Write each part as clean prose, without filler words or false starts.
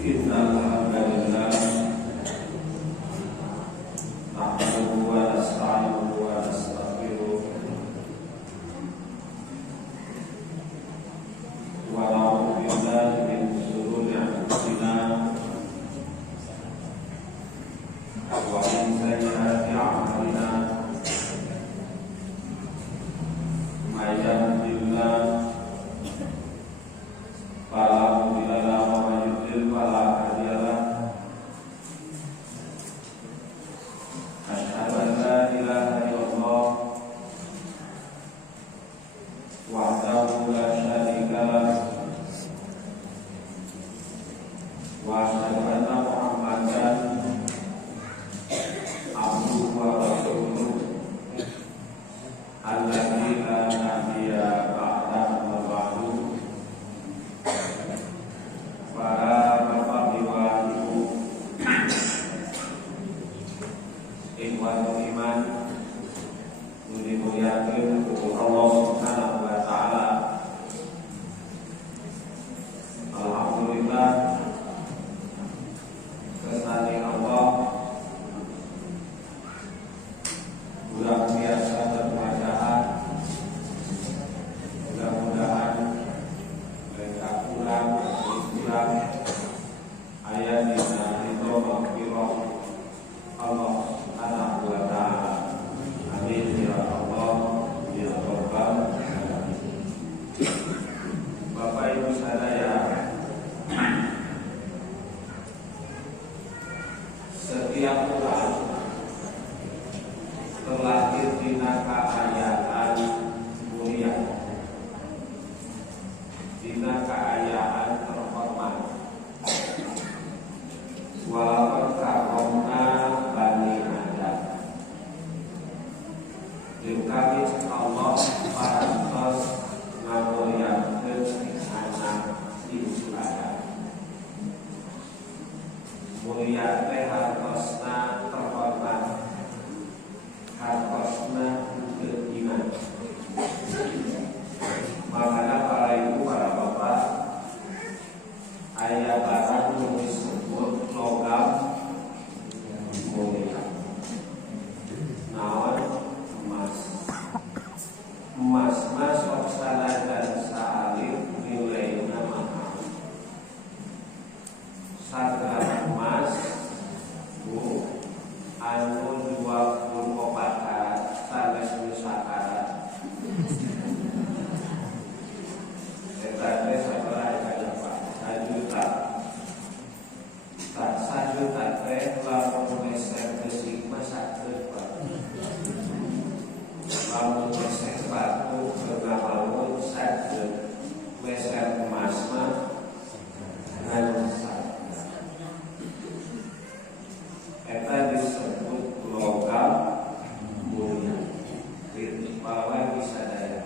Innal hamdalillah nahmaduhu wa nasta'inuhu wa nastaghfiruh wa na'udzu billahi min shururi anfusina wa min sayyiati a'malina may yahdihillahu fala mudilla lahu wa may yudlil fala hadiya lahu. Asyhadu an la ilaha illallah wahdahu la syarika lahu wa asyhadu anna Muhammadan abduhu wa rasuluh alladzi la nabiyya ba'dahu wa ba'du. Para bapak ibu ikhwatul iman muliakeun ku Allah Subhanahu wa taala. Alhamdulillah kesani Allah luar biasa bermanfaat. Mudah-mudahan mereka kurang ayat dina ridho maghfirah Allah Subhanahu wa ta'ala. Amin ya Allah ya Rabbal alamin. Bapak Ibu sadaya, setiap orang terlahir dina kaayaan mulia, dina kaayaan terhormat. Walaupun karomna bani Adam, jeung kami Allah parantos ngamuliakeun anak ibu Adam. Mulia teh hartosna terhormat, hartosna iman. Makanya para ibu, para bapak, aya barang yang disebut logam mulia. Naon? Emas. Emas masuk salah dan sa'alif nilainya mahal. 1 gram emas bu anu 24 karat sanes 1 karat. Eta teh sabaraha kaya Pak? 1 juta. Tak 1 juta teh lamun meser geusing mah sakeut Pak. Lamun meser batu bergambarun sakeut. Meser emas mah anu sakeut. Eta disebut logam mulia. Bahwa bisa daya.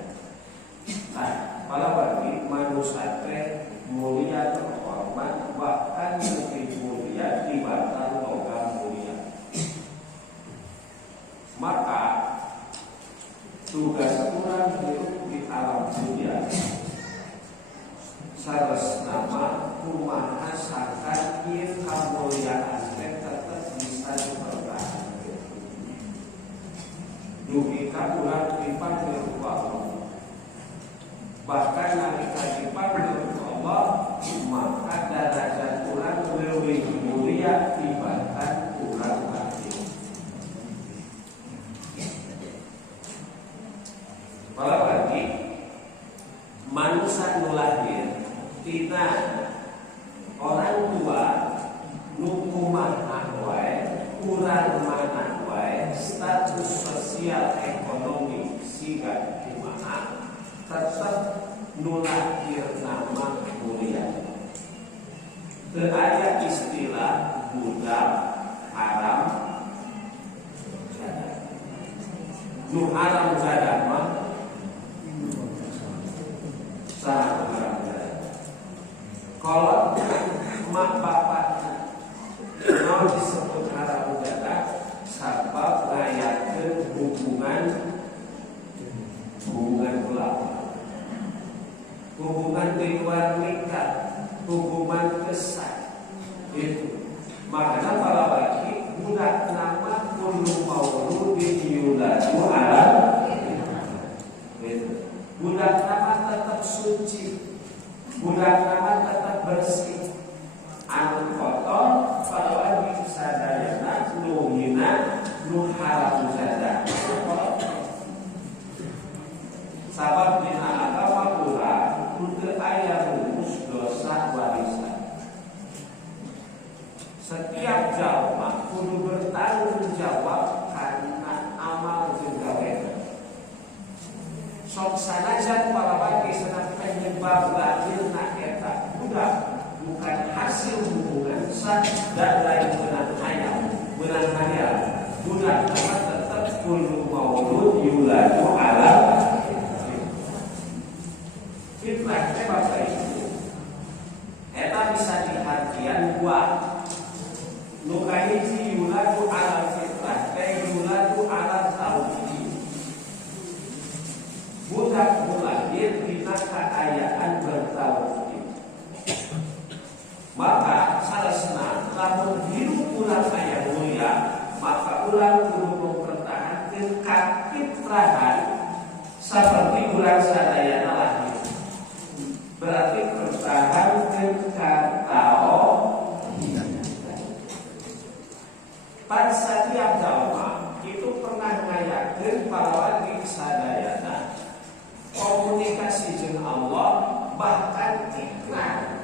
Nah, para bagi manusia teh mulia terhormat, bahkan lebih mulia dibanding logam mulia. Maka tugas orang hidup di alam dunia sanes nama kumaha sakan ieu kamuliaan teh tetep bisa dipertahankan. Dugika urang dipanggil ku Allah. Bahkan nalika dipanggil ku Allah, maka derajat urang leuwih mulia dibanding urang lain. Kalau lagi manusia nu lahir tina orang tua nu kumaha wae, urang mana wae, status sosial ekonomi siga kumaha, tetep nu lahir nama mulia. Teu aya istilah budak haram jadah. Nu haram jadah mah saha haram jadah. Kalau mak bapak mau disebut haram jadah sabab ngayakeun hubungan belaka, hubungan di luar nikah, hubungan kesah, Itu. Makanya para bagi budak nama kullu mauludin yuladu ala itu. Budak nama tetap suci, budak nama tetap bersih. Anu kotor para bagi sadayana nuhina nuharam saja. Sabab dina agama pula untuk ayat rumus dosa warisan. Setiap jawab kudu bertanggung jawab karena amal jeung gawean. Sok sanajan para bagi senang penyebab lahirna eta budak bukan hasil hubungan sah dan lain benang hayam, benang hayam. Budak nama tetap kullu maulud yuladu ala fitrah. Bapak Ibu, eta bisa diartian buah nukahiji yuladu ala fitrah yuladu ala tauhid. Budak lahir dina kaayaan bertauhid. Maka saresna lamun hirup ulang aya mulia, maka ulang kudu mempertahankan kafitrahan seperti ulang sadayana lahir. Berarti pertahankan katauhid. Pada setiap jalma itu pernah ngayakeun parawan sadayana komunikasi jeung Allah, bahkan ikrar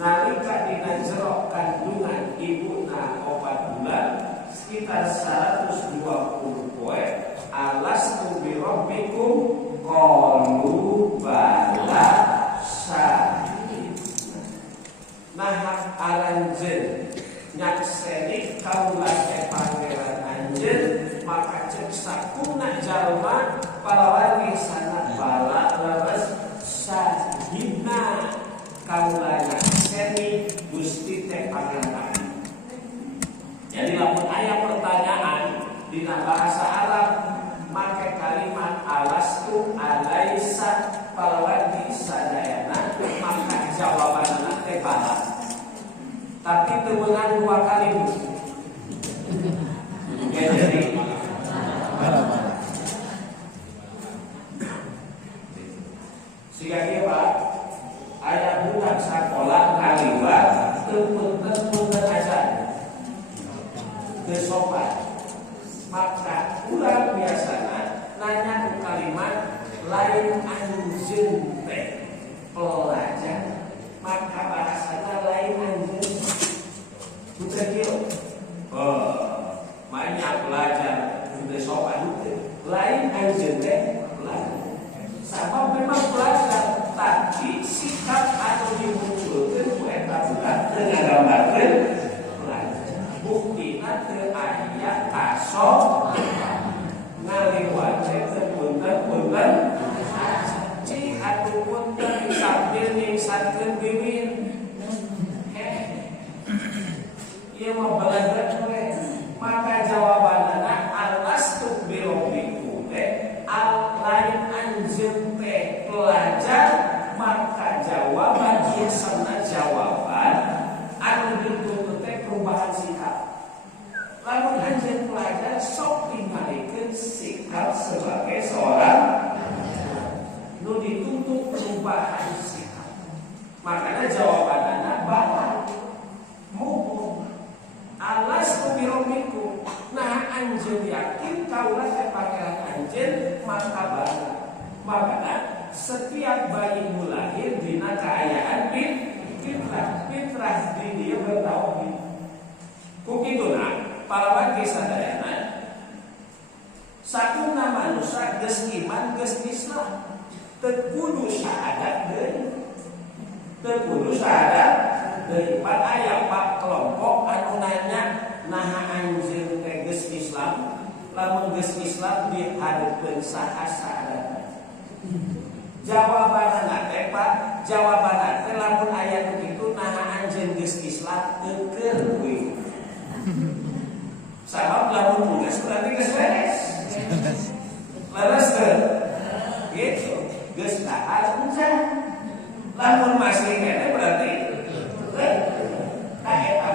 nalika dina jero kandungan ibuna 4 bulan sekitar 120 poe. Alastu bi rabbikum qalu bala syahid. Nah aranjeun nyakseni kaulah pangeran anjeun, maka cek sakuna jalma palawan sana bala leres syahidna kaulah nyakseni Gusti teh pangeran. Jadi lamun aya pertanyaan dina bahasa Arab make kalimat alastu alaisa palawan sadayana, maka jawabanna teh bala. Tapi temenang 2 kali ya, jadi sehingga dia Pak ayah budak sekolah kaliwat punten aja kesopan, maka ulang biasanya nanya ke kalimat lain anjeun teh pelajar, maka bahasanya lain anjeun bukan dia. Banyak pelajar sudah sopan itu lain anjeun teh pelajar. Sama memang pelajar, tapi sikap atau dimunculkan eta budak dengan gambarkeun pelajar. Buktina teu aya kaso ngaliwat teh punten cik atuh punten sambil nimsadkeun bibir. Ieu mah belajar we. Maka jawabanna alastu bi rabbikum lain anjeun teh pelajar, maka jawaban biasana jawaban anu dituntut teh perubahan sikap. Lamun anjeun pelajar sok tingalikeun sikap sebagai seorang nu dituntut perubahan sikap. Makanya jawabanna batal. Mumpung alastu bi rabbikum, nah anjeun yakin kaulah teh pangeran anjeun, maka bala. Makanya setiap bayi lahir dina kaayaan fitrah di dia bertauhid. Kukituna para bagi sadayana sakuna manusia geus iman geus Islam teu kudu syahadat deui. Teu kudu syahadat deui. Pan aya pak kelompok anu nanya naha anjeun teh geus Islam, lamun geus Islam dihareupeun saha syahadat. Jawabanna teh Pak, jawabanna teh lamun aya nu kitu naha anjeun geus Islam teu keur we. Sabab lamun geus berarti geus beres. Leres teu? Gitu. Geus dahar encan. Lamun masih kene berarti ka eta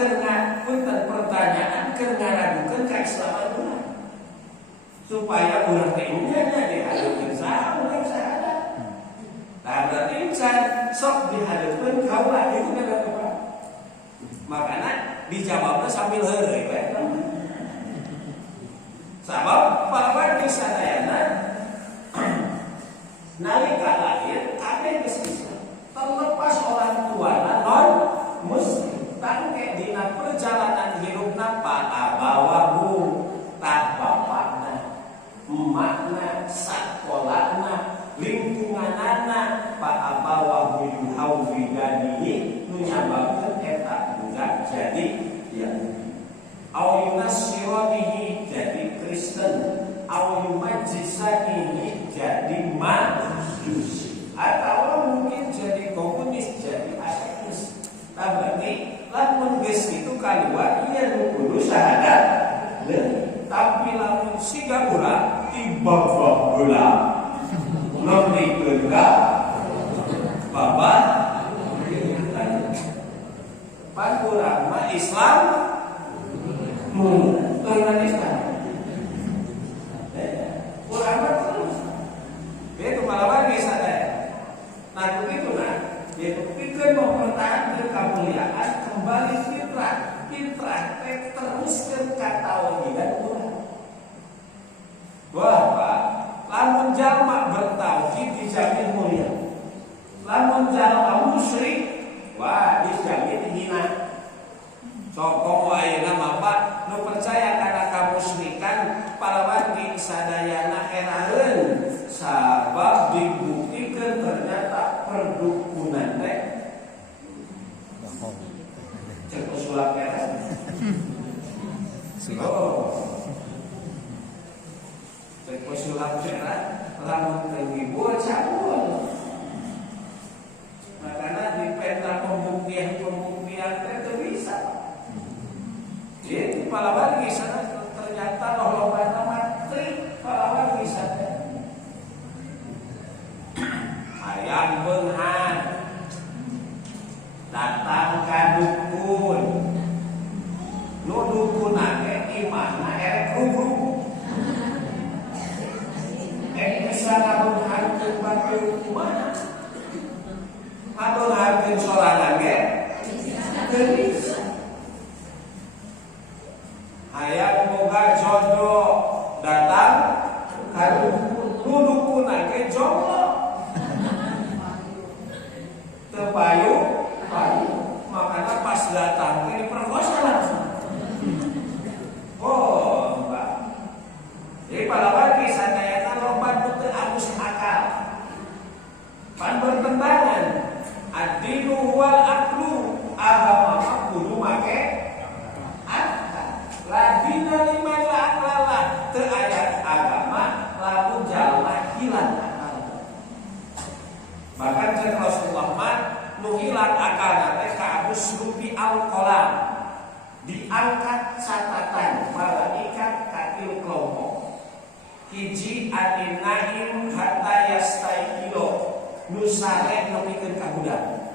kena punten pertanyaan kena ragukan keislaman supaya ulah teunya dihadeupkeun saha urang sahada. Nah berarti insan sok dihadeupkeun kaula itu kan apa? Makanya dijawabnya sambil heureuy we. Sabab palawan di sadayana nalika lahir kabeh geus Islam. Terlepas orang tuana non muslim, tangke dina perjalanan hidupna pa abawahu tah bapakna, emakna, sakolahna, lingkunganana pa abawahu yuhawidanihi nu nyababkeun eta budak jadi Yahudi. Au yunassiranihi jadi Kristen, au yumajjisanihi jadi Majusi, atau mungkin jadi komunis, jadi ateis. Nah berarti lamun geus itu kalua ieu nu kudu syahadat. Tapi lamun siga urang tiba-tiba heula nemikeun ka babad pan urang mah Islam teunan Islam. Urang mah terus itu malawan geus sadaya. Nah begitu yaitu pikeun mempertahankan kemuliaan kembali fitrah teruskeun ka tauhidan urang. Bahwa lamun jalma bertauhid dijamin mulia. Lamun jalma musyrik wah dijamin hina. Sokong ayeuna mapa nu percaya kana kamusyrikan palawan di sadayana heraeun sabab dibuktikan ternyata perdukunan teh cek usulak era. Cek usulak era lamun teu ngibul cabul. Makana di peta pembuktian teh teu bisa. Jadi palawan di sana ternyata lohlobana mati palawan di sana. Hayang beunghang datang ka dukun. Nu dukuna ge imanna erek rugrug. Bisa ngabeunghankeun batu kumaha? Ngabeunghankeun sorangan ge teu bisa. Hayang boga jodoh datang ka dukun. Nu dukuna ge jomblo. Payu, makanya pas datang ke diperkosa langsung. Oh, Mbak. Jadi palawan kisah dayana lompat betul abus akal. Pan bertentangan. Ad-dinu wal aklu, agama kudu make akal. Ladina liman la aklala, teu aya agama lamun jalma hilang akal. Bahkan cek Rasulullah mah nu hilang akalna teh ka Abus Rufi al-Qalam, diangkat catatan malaikat ka 3 kelompok. Hiji adinaim hatta yastaikilo, nu sare nemikeun ka budak.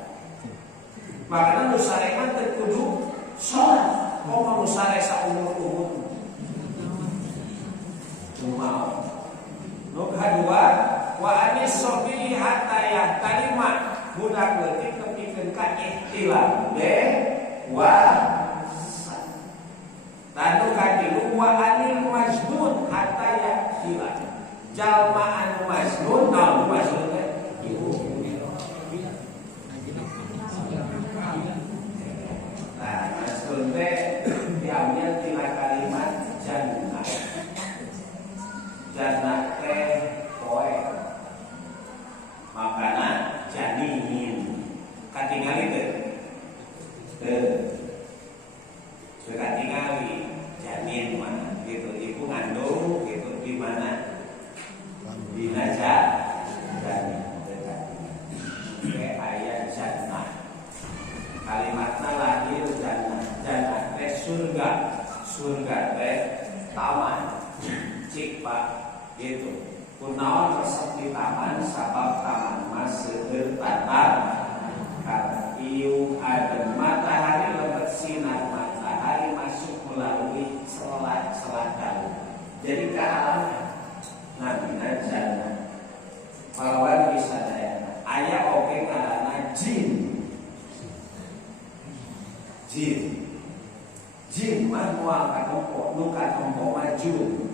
Makana nu sare mah teu kudu salat, komo nu sare saumur-umur. Mau. Nu kadua wa anis sobi hatta yahtalima, budak leutik nepikeun ka ihtilam wa tanu katilu wa anil majnun hatta yahtilam, jalma anu majnun naon majnun teh ibu. Nah majnun teh diambil tina kalimat jannah. Jannah teh poe. Makana janihin katingali teu sudah tingali janin mana gitu, ibu ngandung gitu di mana di naja janin kayak ayat jannah kalimatnya lahir jannah teh surga teh taman cik pak gitu. Kunaon resep di taman sabab taman mas seueur tanah karena ieu ada matahari lebet sinar Parawan sadayana aya oge ngaranna jin. Jin mah moal katompo, nu katompo mah jun.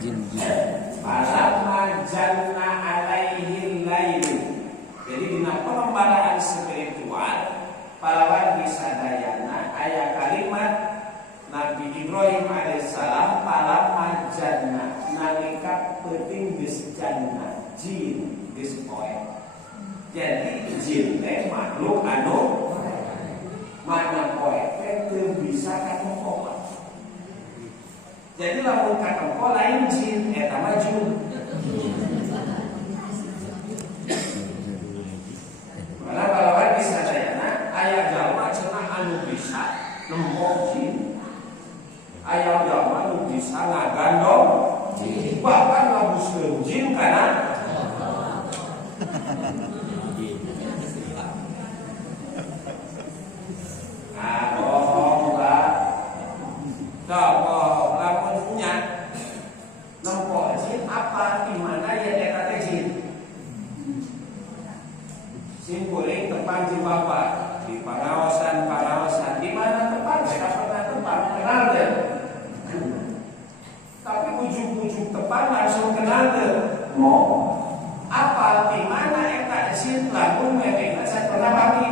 Jin. Falamma janna alaihi lail. Jadi dina pengembaraan spiritual parawan sadayana aya kalimat Nabi Ibrahim alaihissalam falamma janna nalika penting geus janna jin geus poe. Jadi jin teh makhluk anu mana poe teh teu bisa katompo. Jadi lamun katompo lain jin eta mah jun. Karena balawan sadayana aya jalma cenah anu bisa nembok jin. Aya jalma anu bisa ngagandong jin. Bahkan ngabuskeun jin kana simpuling tepan di bapak di parawasan di mana tepan saya pernah tepan kenal deh, tapi ujung tepan langsung kenal deh. Mau apa di mana eta jin lamun memang saya pernah bagi.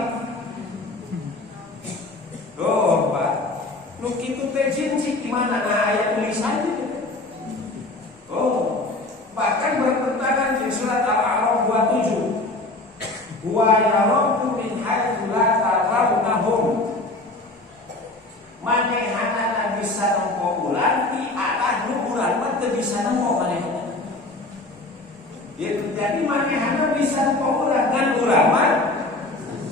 Oh pak, lu kitu teh jin di mana ayat tulisannya? Oh, bahkan bertentangan di surat Al-A'raf 27. Wa yarakum min haitsu la tarawnahum. Manehana bisa nempo ulang di arah nu urang mah teu bisa nempo manehana. Itu jadi manehana bisa nempo ulang kan urang mah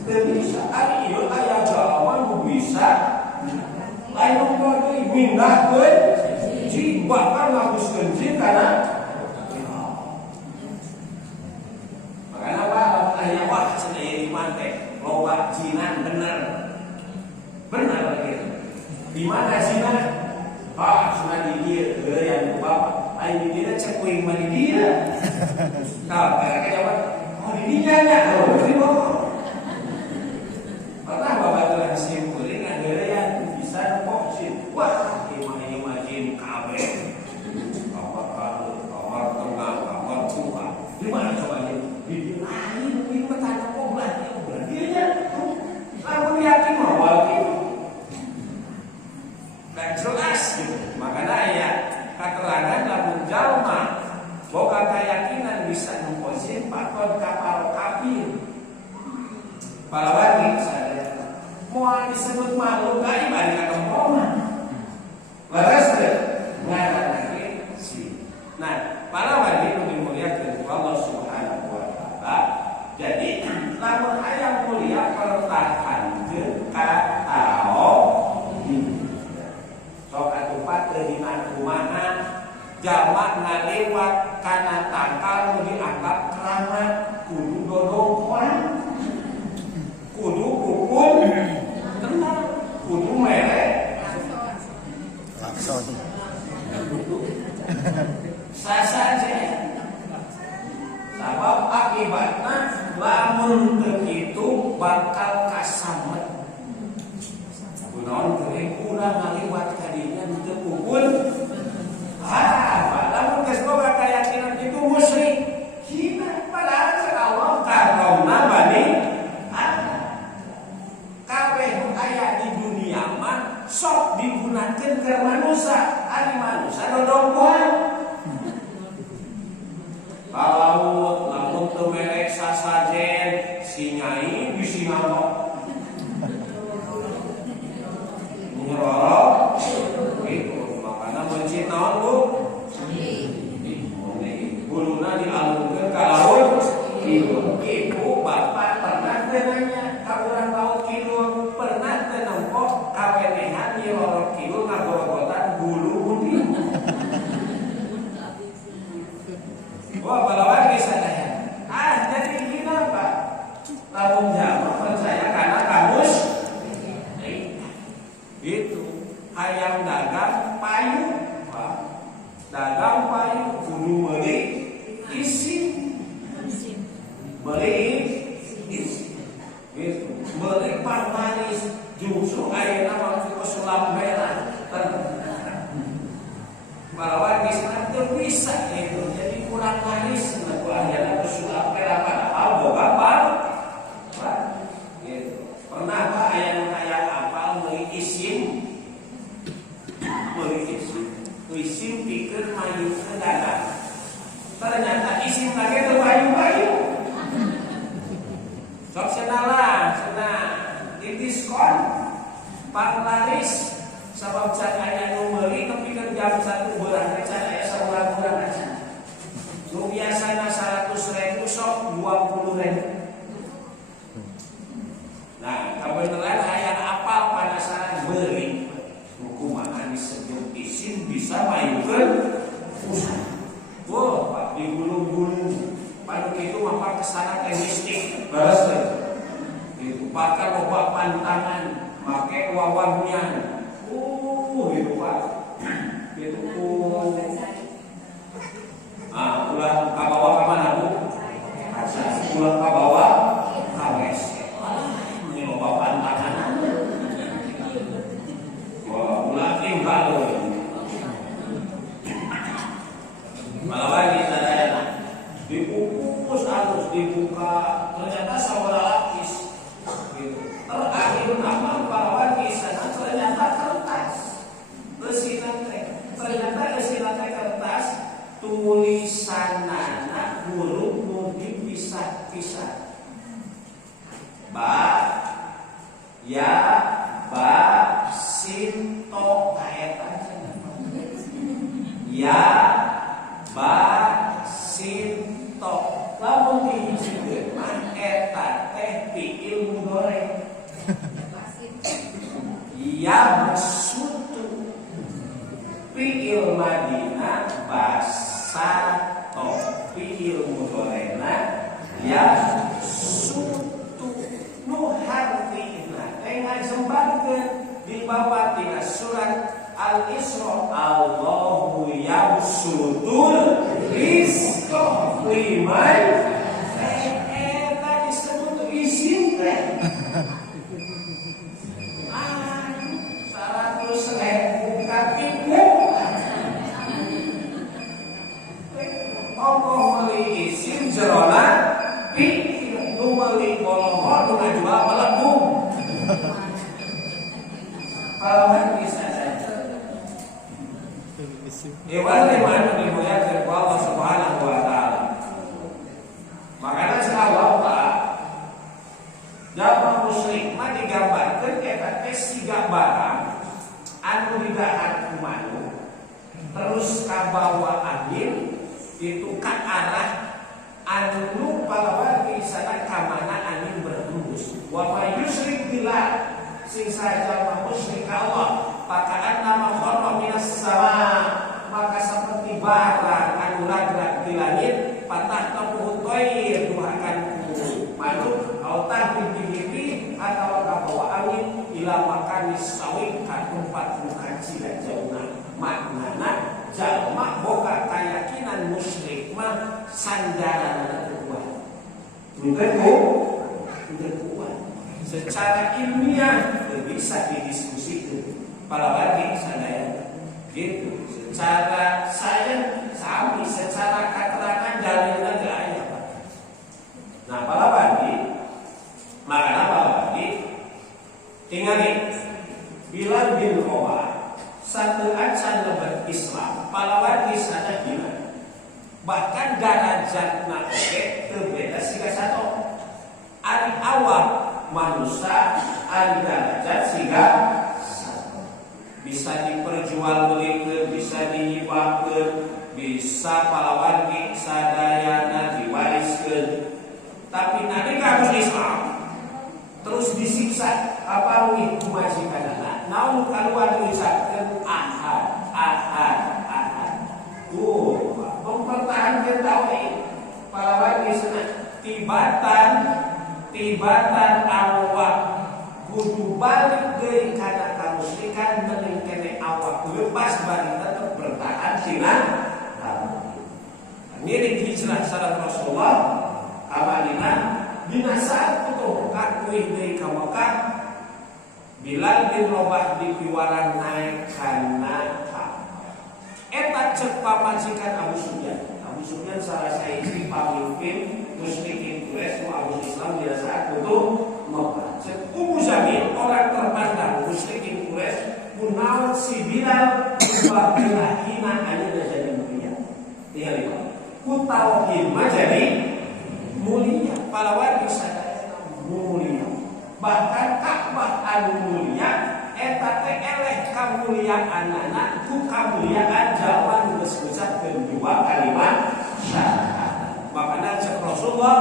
teu bisa. Ari ieu aya jawaban nu bisa lain nempo deui mindahkeun jin bahkan ngabuskeun jin kana loba jinan bener gitu. Di mana jinan? Cuma di dia yang bapak. Ayo di dia cek kuing mah di dia. Tahu mereka jawab, oh di dia nya. Oh berarti bohong. Pernah bapak telah simpulin ada yang bisa nepok jin. Wah ini mah jin kabeh. Kamar tengah, kamar Tuhan. Di mana coba ini? Di lain ini bertanya kok berarti dia lalu yakin bahwa itu gak jelas gitu. Makanya ya keterangan lamun jalma boga keyakinan bisa nemposin pakon kapal kafir. Para wali sadaya moal disebut makhluk gaib ari katempoman. Leres teh ngaranna si. Nah, para wali nu dimuliakeun Allah Subhanahu wa taala. Jadi lamun aya mulia pertahankeun katao sok atupat teuhingan kumaha jalma ngalewat kana tangkal nu dianggap keramat kudu dodongkoan kudu kukun tenang kudu mere lakson sasaja sabab akibatna lamun begitu bakal kasamet. Kunaon teh urang ngaliwat kadinya teu pupun. Lamun geus boga keyakinan itu musyrik. Hina padahal Allah karomna bani Adam. Kabeh nu aya di dunia mah sok digunakeun ke manusia, ari manusia dodongkoan. Kalau lamun teu melek sasajen si nyai bisi ngamok. Ngorok itu makana mencit naon Bu? Guluna dialungkeun ka laut kidul. Ibu bapak pernah teu nanya ka urang laut kidul, pernah teu nempo kawenehan ieu laut kidul ngagorogotan bulu pundi. Wah, balawan geus sadaya. Jadi gini Pak. Lamun jalma percaya karena kamus itu hayang dagang payung, Pak. Dagang payu kudu meuli isim. Meuli isim. Gitu. Meuli parmanis justru ayeuna mah pesulap merah. Bahwa di sana teu bisa gitu. Jadi kurang manis lagu ayeuna pesulap merah padahal boga gitu. Pernah Pak aya nu hayang apal meuli isim? Meuli isim. Isim pikeun mayu ke dada. Ternyata isim lagi teu mayu-mayu. Sok cenah di diskon panglaris sabab can aya nu meuli nepikeun jam 1 beurang can aya saurang-urang aja. Nu biasana 100.000 sok 20.000. Nah, kebenaran hayang apal penasaran beuri. Kumaha disebut isim bisa mayukeun usaha. Wah, Pak digulung-gulung. Panu kitu mah kesana teh mistik. Baras teh. Itu pakai loba pantangan, make wawahnya. Gitu Pak. Gitu ulah ka bawah ka mana Bu? Ulah ka bawah ka wes. Ini loba pantangan. Wah, ulah tinggal loh. Malawan di sadayana dibungkus halus dibuka ternyata saudara lapis gitu. Terakhir nama malawan di sana ternyata kertas. Ternyata eusinan teh kertas tulisanana huruf nu dipisah-pisah. Ba ya ba sin to kaeta. Ya ba sin to. Lamun dihijikeun mah eta teh fiil mudhari. Ya masutu fiil madina basato fiil mudharina ya sutu nu hartina teh ngajembarkeun di babatina surat Al-Isra Allahu yabsutul rizqa liman eta disebut isim teh 100.000 katipu Allah meuli isim jerona pi nu meuli bolohor nu ngajual melengkung kalau bisa Iwan liman dimuliakan Allah Subhanahu wa taala. Makanya sahabat Pak jamaah musyrik mah digambarkeun eta teh siga barang anu didahar ku manu terus kabawa angin itu ka arah anu palawan di sana ka mana angin berhembus. Wa may yusyrik billah sing saja musyrik Allah pakaan nama kharra minas sama maka seperti barang anu ragrak di langit patah tapuh toir duhakan ku makhluk autah binti atau kabawa angin ila makan sawik ka tempat bukan sila jauna maknana jalma boga keyakinan musyrik mah sandaran kuat untuk kuat secara ilmiah bisa didiskusikan palawati sadaya gitu secara sains sami secara keterangan dalilna teu aya Pak. Nah palawati makana palawati tingali Bilal bin Rabah satu acan lebat Islam palawati sana gila bahkan darajatna oge teu beda siga sato ari awak manusia ari darajat siga bisa diperjualbelikan, bisa dihibahkan, bisa pahlawan sadayana diwariskan. Tapi nanti kamu Islam terus disiksa apa nih majikanana? Namun keluar diucapkan ahad. Mempertahankan tauhid. Pahlawan di sana tibatan awak kudu balik deui kana kamusyrikan meuning kene awak lepas bari tetep bertahan sina pesan Rasulullah amalina dina saat putuh kakuih dari Mekah Bilal bin Rabah dipiwaran naik kana eta cek pamajikan Abu Sufyan. Abu Sufyan salah sahiji pamimpin musyrikin Quraisy Abu Islam di saat putuh Mekah. Cek Ummu Jamil orang terpandang musyrikin Quraisy kunaon si Bilal wa bilahina aya jadi mulia. Tinggal itu. Ku tauhid mah jadi mulia. Pahlawan sadaya mulia. Bahkan Ka'bah anu mulia eta teh eleh kamuliaanana ku kamuliaan jaman geus ngucapkeun dua kalimat syahadat. Makana cek Rasulullah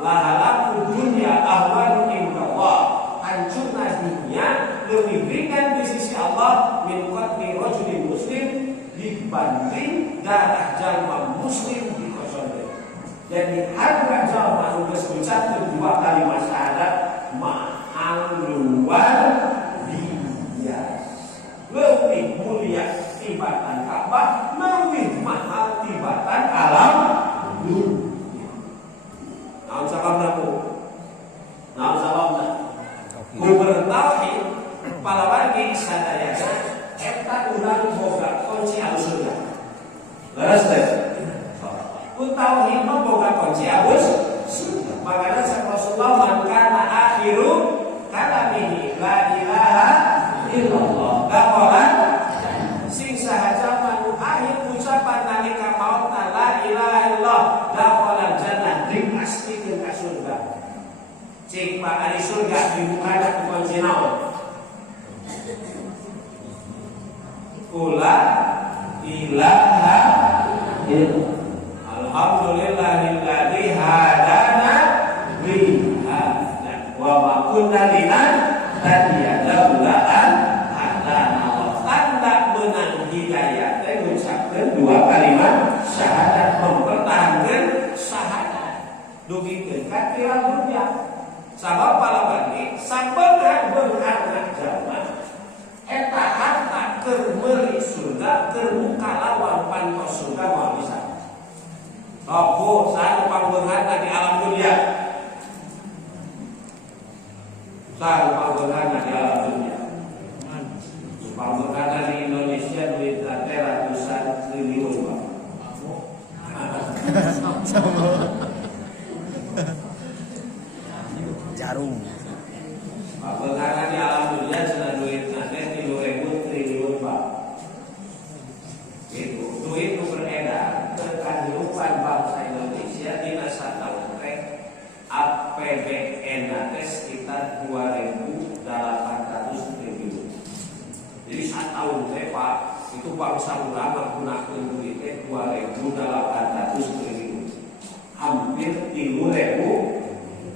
la halaqu dunya ahwanu indallah. Hancurna dunia lebih ringan di sisi Allah min qatli rajulin muslim dibanding darah jalma muslim di kosong. Jadi harga jalma anu geus ngucapkeun dua kalimat syahadat luar biasa, lebih mulia tibatan Ka'bah, lebih mahal tibatan alam dunia. Naon sababna ku? Naon sababna? Ku bertauhid pahlawan ge sadayana eta urang boga kunci alus surga. Leres teh. Ku tauhid mah boga kunci alus surga. Makana Rasulullah man kana akhiru kalamihi la ilaha illallah dakhalan sing sahaja manu akhir ucapan nalika mautna la ilaha illallah dakhalan jannah ring asli ke surga. Cik Pak ari surga dibukana ku kunci naon? Qula ilaha illallah. Alhamdulillahilladzi hadana li hada wa ma kunna linahtadiya laula an hadana Allah. Tanda menang hidayah teh ngucapkeun dua kalimat syahadat, mempertahankan syahadat dugikeun ka tiap dunia. Sabab pahlawan ieu sabeungan beunghana jalma eta harta keur meuli surga keur muka lawan pantos surga moal bisa. Toko saya pangbeunghana di alam dunia. Saya pangbeunghana di alam dunia. Pangbeunghana di Indonesia duit teh ratusan triliun, Pak. Jarum. Pangbeunghana di alam dunia cenah duit teh 3.000 triliun, Pak. Itu duit nu beredar kehidupan bangsa Indonesia di masa tahun teh APBN teh sekitar 2.800 triliun. Jadi setahun teh Pak itu bangsa urang menggunakan duit teh 2.800 triliun. Hampir 3.000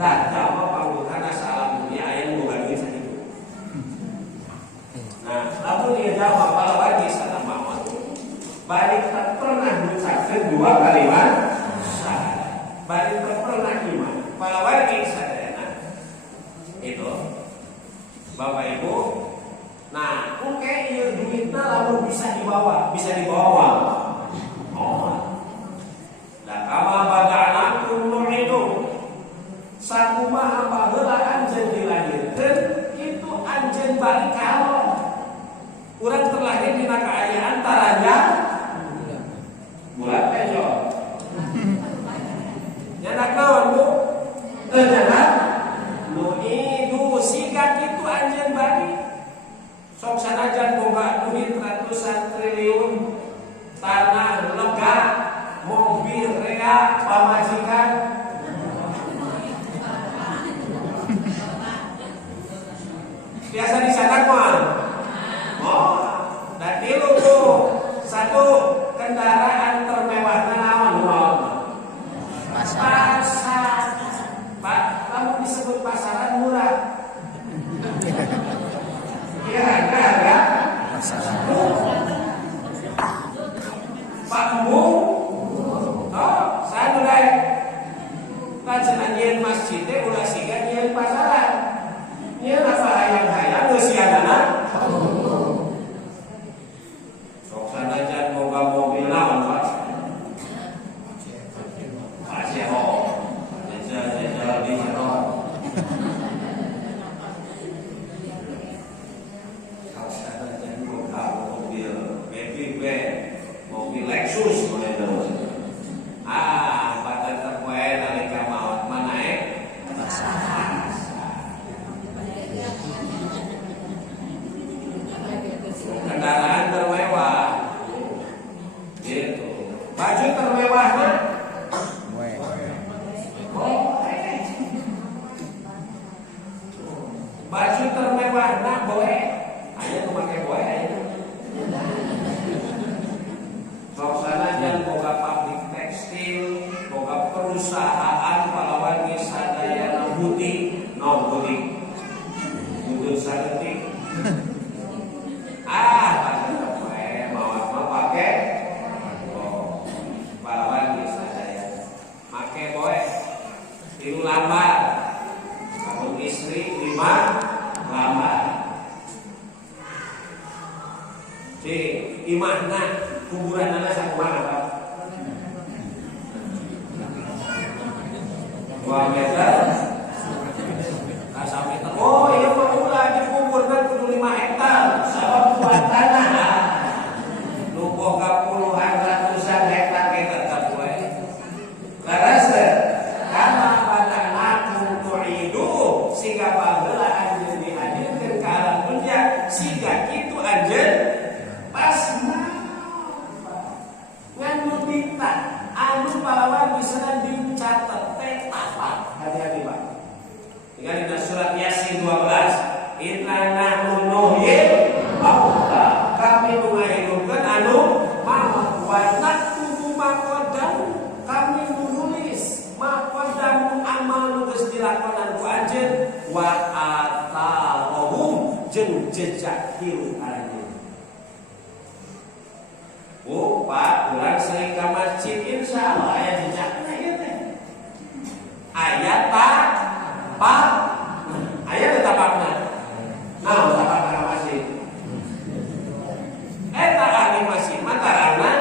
data mah pangbeunghana salam dunia aya nu boga duit sakitu. Nah, lamun ieu jalma pahlawan di sana mah balik tak pernah mengucapkan dua kalimat syahadat. Balik tak pernah iman. Pahlawan yang sadayana itu Bapak Ibu. Nah, oke, ieu duitna lamun bisa dibawa uang. Oh. Da kama bada'nakum nu'idu. Sakumaha baheula anjeun dilahirkeun itu anjeun balik ka Allah. Urang terlahir dina kaayaan taranja bulan pejo. Nyanak naon Bu? Nyanak nu idu sigat itu anjeun bari. Sok sanajan boga duit ratusan triliun, tanah lega, mobil rea, pamajikan. Biasa disadar mah. Oh, dan tilu Bu. Satu, kendaraan termewahna naon? Pasar. Pak, kamu disebut pasaran murah. Iya, harga pasaran. Pak Bu. Oh, saya mulai kajian nyeun masjid teh ulah siga nyeun pasaran. Nyeun apa hayang-hayang geus siadana. Sok sanajan boga mobil naon, Pak? Pajero. Sanajan boga mobil Mavic, mobil Lexus model. Pada terpoe nalika maot manaek kendaraan termewah gitu. Baju termewah mah baju termewah nah boe aya nu make boe aya sok sanajan boga pabrik tekstil boga perusahaan palawan ge sadayana butik non butik butuh saeutik pada boe mawat mah pake palawan ge sadayana make boe 3 lambar kalau istri 5 lambar si imahna kuburan anak sakumaha Pak 2 meter asa meter oh iya mah ulah dikuburna kudu 5 hektar sabab kuat tanah nu boga puluhan ratusan hektar ge tetep we laras teh kama pada aku tu'idu siga baheula anjeun dihadirkeun ka alam dunya siga kitu anjeun pas ngan mutita anu palawan bisa dicatat teh tapat hati-hati Pak. Ingat di surat Yasin 12 inna nahnu nuhyil mauta kami ngahidupkeun anu maut wa naktubu ma qaddamu kami menulis ma qaddamu amal nu geus dilakonan ku anjeun wa atahum jeung jejak hirup anjeun. Oh, Pak, urang sering ka masjid insyaallah aya jejakna ieu teh. Aya Pak. Aya teh tapakna. Naon tapakna ka masjid? Eta ahli masjid mah tarana.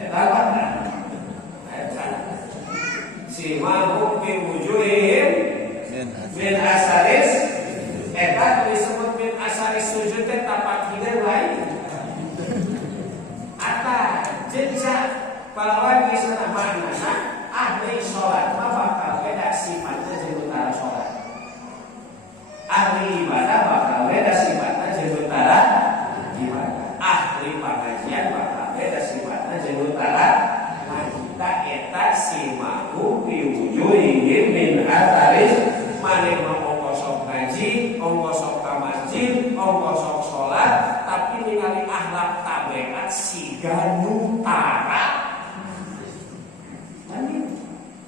Eta apa? Eta. Simahum fi wujuhihim min asaris eta disebut min asaris sujud teh tapak hideung lain. Ata jejak palawan geus manehna ahli salat mah bakal beda sifatna jeung utara salat. Ahli ibadah bakal beda sifatna jeung utara ibadah. Ahli pengajian bakal beda sifatna jeung utara ngaji. Ta eta simahu fi wujuhihim min asaris maneh mah sok ngaji, ongko sok ka masjid, ongko sok sholat, tapi ningali akhlak tabiat siga nutara.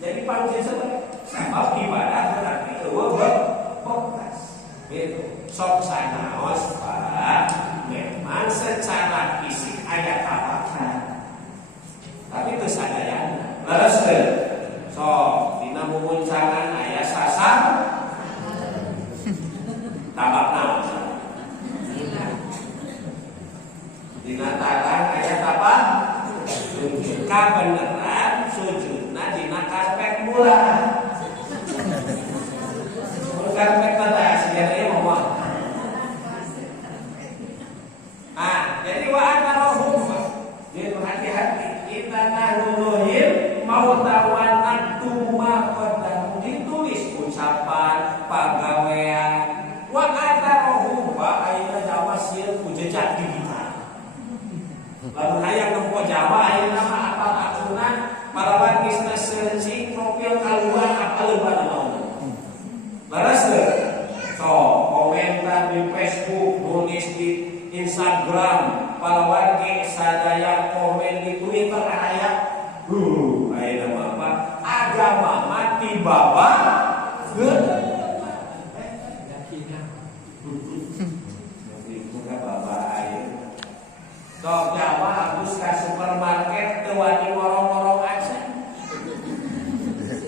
Jadi panggil sebab ibadah berarti eueuh bekas. Gitu. Sok sanaos Pak, memang secara fisik aya tapakan. Tapi teu sadayana. Leres teu? Sok dina mumuncangan aya sasar tapak naon dina tarang aya tapak sujud kabeneran sujudna dina karpet mula karpet teh sejarah ieu mah jadi wa anarohum jadi hati-hati kita nanuhil mau tawan antum ma qadam ditulis ucapan pagawean wa atarohum wa ayeuna Jawa sieun ku jejak digital. Lamun hayang nempo Jawa ayeuna mah apal aksuna malawan geus searching profil kaluar apal leungan naon. Laras teu? So, komentar di Facebook, nulis di Instagram, palawan ge sadaya komen di Twitter aya. Ayeuna mah apa? Agama mati baba geus sok Jawa agus ka supermarket teu wani ngorong-ngorong aja.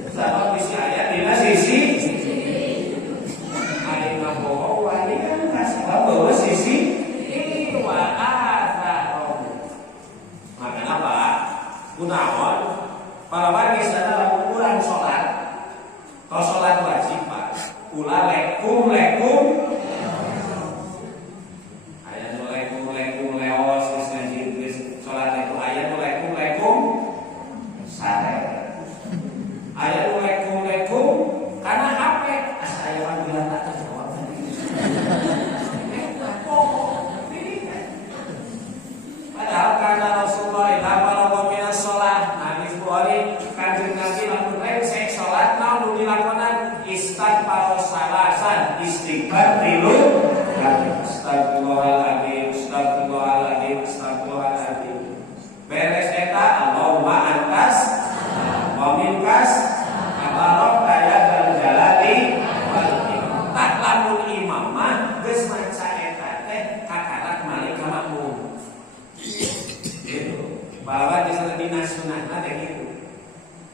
Sabab bisa aya dina sisi ari ngabohong wani kan kasabab bawa sisi wa atharoh. Makana Pak, kunaon palawan geus ada Pahlawan di sana dinas sunatna teh gitu.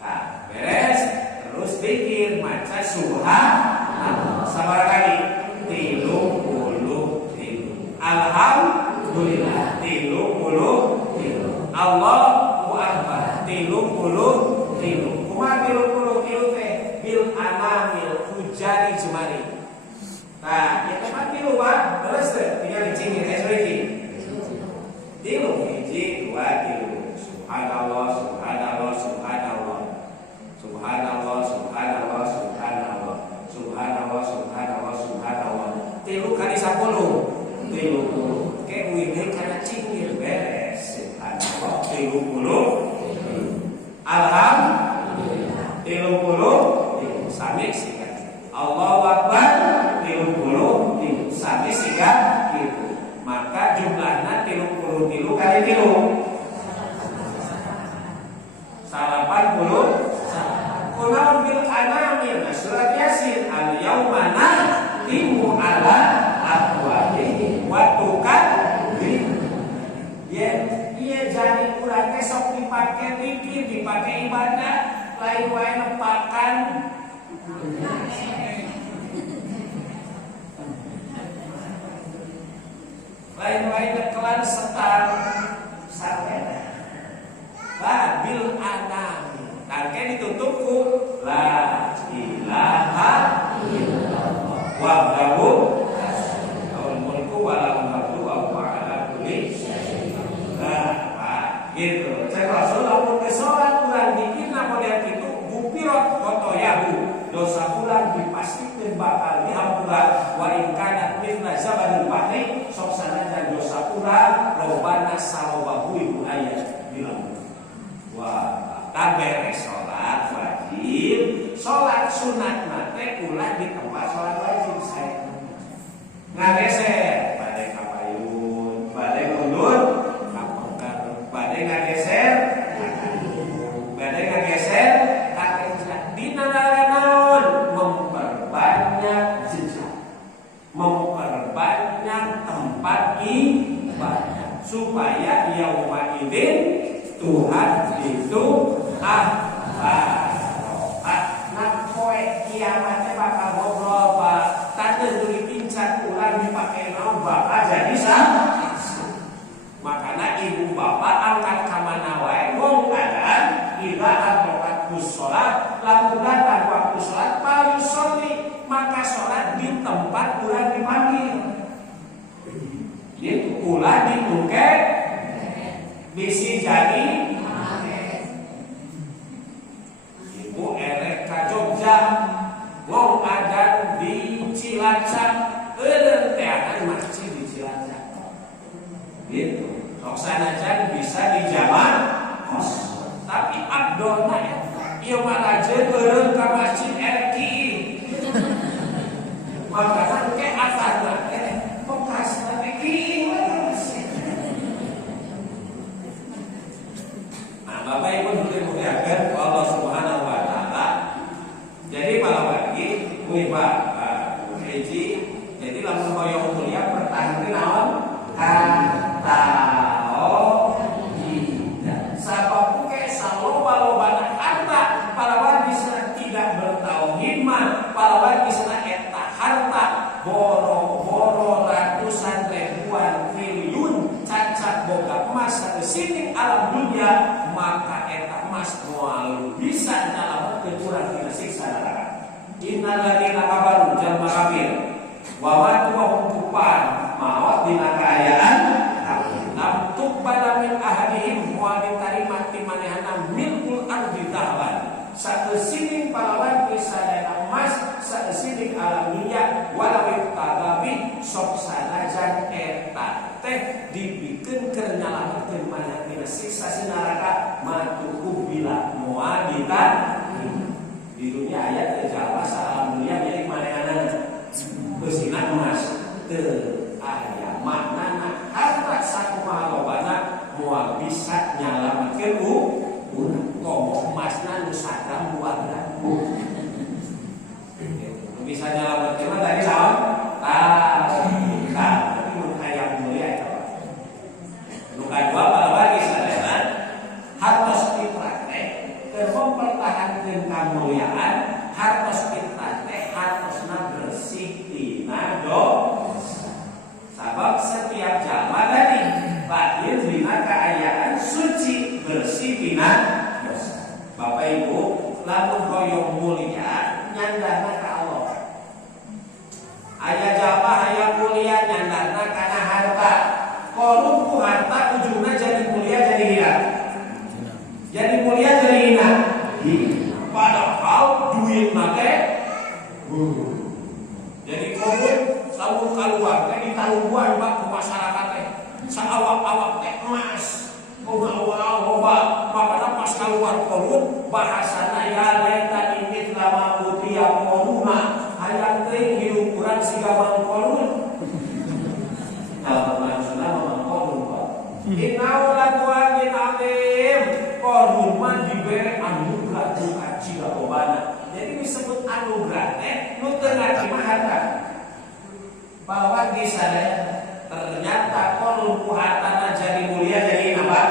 Nah, beres terus pikir maca subhanallah sabaraha kali? 33. Alhamdulillah 33. Allahu akbar 33. Kumaha 33 teh? Bil anamil hujari jemari. Nah, ya tempat tilu Pak, terus tinggal dicingin SWG. Tilu, hiji, dua, tilu. Subhanallah, subhanallah, subhanallah. Subhanallah, subhanallah, subhanallah. Subhanallah, subhanallah, subhanallah. Tilu kali 10. 30. Kayak wine karena cingir beres. Subhanallah 30. Alhamdulillah 30. Sami sih kan. Allahu akbar 30 sami siga gitu. Maka jumlahnya 33 kali 3 80. Kunaon bil anamil surat Yasin al yauma nahtimu ala afwahihim wa tukallim. Iya jadi urang teh sok dipake zikir, dipake ibadah, lain wae nepakan lain-lain nekelan setar sarpena babil anami tangke ditutup ku la ilaha illallah wahdahu lahul mulku wa lahul hamdu wa huwa ala kulli syai'in gitu. Cek Rasul lamun salat urang dikirna model kitu gupirot khotoyahu dosa ulang dipastikan bakal dihampura wa in kana mithla zabalil bahri sok sanajan dosa ulang lobana sawabahu ibu ayat bilang wah beres salat wajib salat sunat mate ulah di tempat salat wajib saya ngageser bade kapayun bade mundur kapengker bade ngageser bade ngageser dina naon memperbanyak jejak, memperbanyak tempat ibadah supaya yauma idzin Tuhan itu nah poe kiamat teh bakal ngobrol Pak tanda duri pincat ulang dipake naon bakal jadi makana ibu bapak angkat ka mana wae wong adan ila aqratus shalat lamun datang waktu salat paling sholli maka salat di tempat ulah dipanggil itu ulah dituke bisi jadi ibu erek ka Jogja wong adan di Cilacap eureun teh aya masjid di Cilacap gitu sok sanajan bisa di zaman kos tapi abdona ieu mah rajeun eureun ka masjid RI maka ke atasna teh bekasna teh kieu nah Bapak Ibu dimuliakan Allah Subhanahu wa taala jadi malam lagi Pak hiji jadi lamun hoyong kuliah pertanyaan naon katao tidak sabab ke saloba-lobana harta pahlawan bisa tidak bertauhid mah pahlawan bisa eta harta boro-boro ratusan ribuan triliun cacat boga emas kesini alam dunia maka eta emas moal bisa nyalametkeun urang tina siksa neraka innal ladzina kafaru jalma kafir wa matu wa hum kufar maot dina kaayaan lam tuqbala min ahadihim wa diterima ti manehna milkul ardi tahwan saeusining pahlawan pisadana emas saeusining alam dunia walau tagabi sok sanajan eta teh dibikeun keur nyalametkeun manehna tina siksa neraka matuku bila moal di dunia ayat terjawab alam dunia milik manehna beusina emas teu aya maknana harta sakumaha lobana moal bisa nyalametkeun urang ngomong emasna nu sadam buat bisa nyalametkeun mah tadi saon tapi mun hayang mulia eta nu kadua pahlawan sadana tina dosa. Bapak Ibu, lamun hoyong mulia nyandarna ka Allah. Aya jalma hayang mulia nyandarna kana harta. Kolot ku harta ujungna jadi mulia jadi hina. Jadi mulia jadi hina. Padahal duit make jadi kolot lamun kaluar teh ditangguhan Pak ke masyarakat teh. Saawak-awak teh emas. Loba makana pas kaluar kolot bahasana ya laita imit lama utia koluna hayang teh hidup urang siga mang kolot. Inau lagu angin alim korun mah diberi anugerah tu kaji gakobana. Jadi disebut anugerah nu teu ngarti harta. Bahwa disadaya ternyata korun ku hartana jadi mulia jadi apa?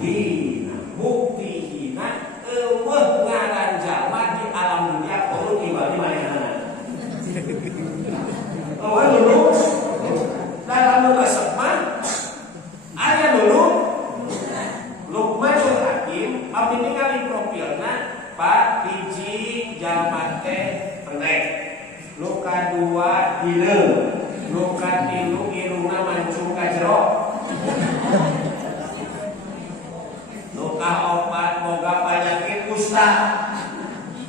Hina. Bukti hina eueuh ngaran jalma di alam dunia korun ibadi manehna. Eueuh dulu dalam resep mah aya dulu Luqmanul Hakim abdi ningali profilna Pak hiji jalma teh pendek, nu kadua hileung, nu katilu irungna mancung ka jero, nu kaopat boga panyakit kusta,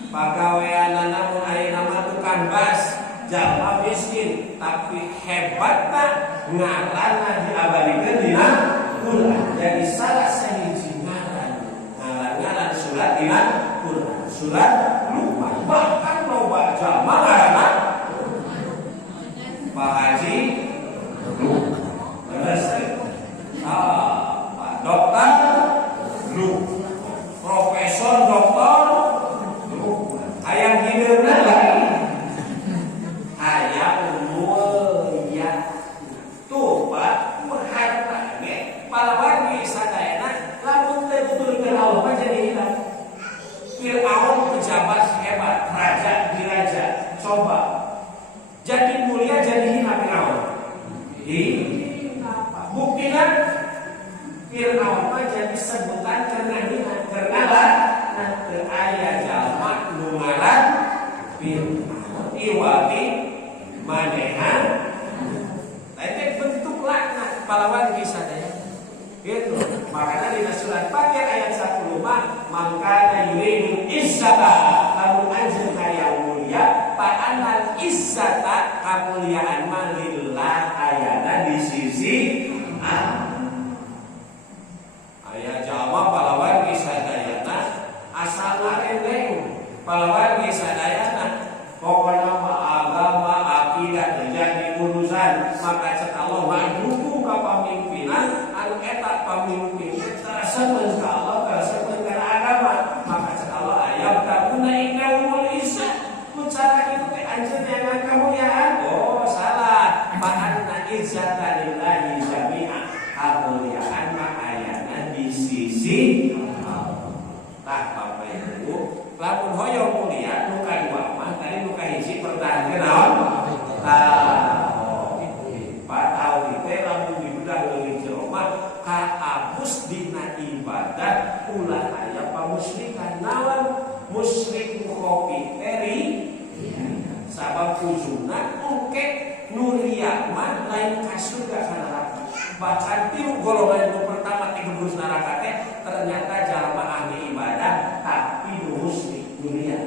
pagaweanana mun ayeuna mah tukang bas, jalma miskin tapi hebatna ngaranna diabadikeun dina Quran. Jadi salah sahiji ngaran surat dina Quran, surat Luqman. Bahkan loba jalma ngaranna Pak Haji Luqman, Pak Dokter Luqman, Profesor Doktor Luqman. Hayang hideupna lagi hayang mulia. Tuh Pak, harta ge palawan ge sadayana lamun teu tuturkeun Allah mah jadi hilang. Fir'aun pejabat hebat, raja diraja, coba jadi mulia jadi hina Fir'aun. Buktina Fir'aun mah jadi sebutan karena hina, karena teu aya jalma nu ngaran Fir'aun iwati manehan. Itu bentuk laknat palawan kisah daya. Gitu. Makanya di surat Fatir ayat 10 mangkana yuridu izzata lamun anjeun hayang mulia fa annal izzata kamuliaan mah lillah ayana di sisi Allah. Aya jalma palawan kisah dayana asal arendeng palawan kisah dayana pokona mah agama akidah terjadi urusan maka cek Allah madukung ka pamimpinan anu eta pamimpin terasakeun ka Allah terasakeun ka agama maka cek Allah ayam kabuna ingkau izzah mun cara kitu teh anjeun yang kamuliaan. Oh salah, fa anna izzata lillahi jami'a kamuliaan mah ayana di sisi Allah. Tah Bapak Ibu lamun hoyong mulia nu kadua mah tadi nu kahiji pertahankeun naon? Pak tauhid teh lamun dibedah leuwih jero mah kaabus dina ibadah ulah aya pamusyrikan. Naon musyrik kopi teri sabab ujungna engke nu riya mah lain ka surga ka neraka. Bahkan tilu golongan nu pertama ti gebus neraka teh ternyata jalma ahli ibadah tapi nu musyrik dunia.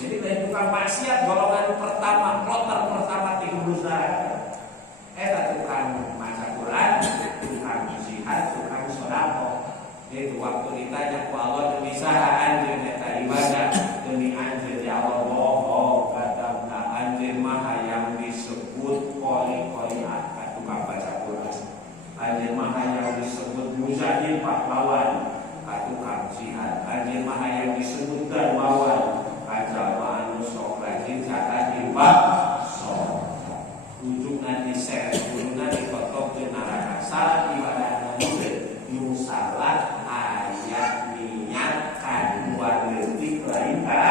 Jadi lain tukang maksiat golongan pertama, kloter pertama di gebus neraka. Eta tukang maca Quran, tukang jihad, tukang sedekah. Itu waktu ditanya ku Allah demi saha anjeun eta ibadah demi anjeun ya Allah bohong kadangna anjeun mah hayang disebut qoli-qoliat ka tukang baca Quran. Anjeun mah hayang disebut mujahid pahlawan ka tukang jihad. Anjeun mah hayang disebut dermawan jalma anu sok rajin zakat infak sedekah. Ujungna diseret guruna dikotok ke neraka. Salat ibadah nu salat aya niat kaduan leutik lain ka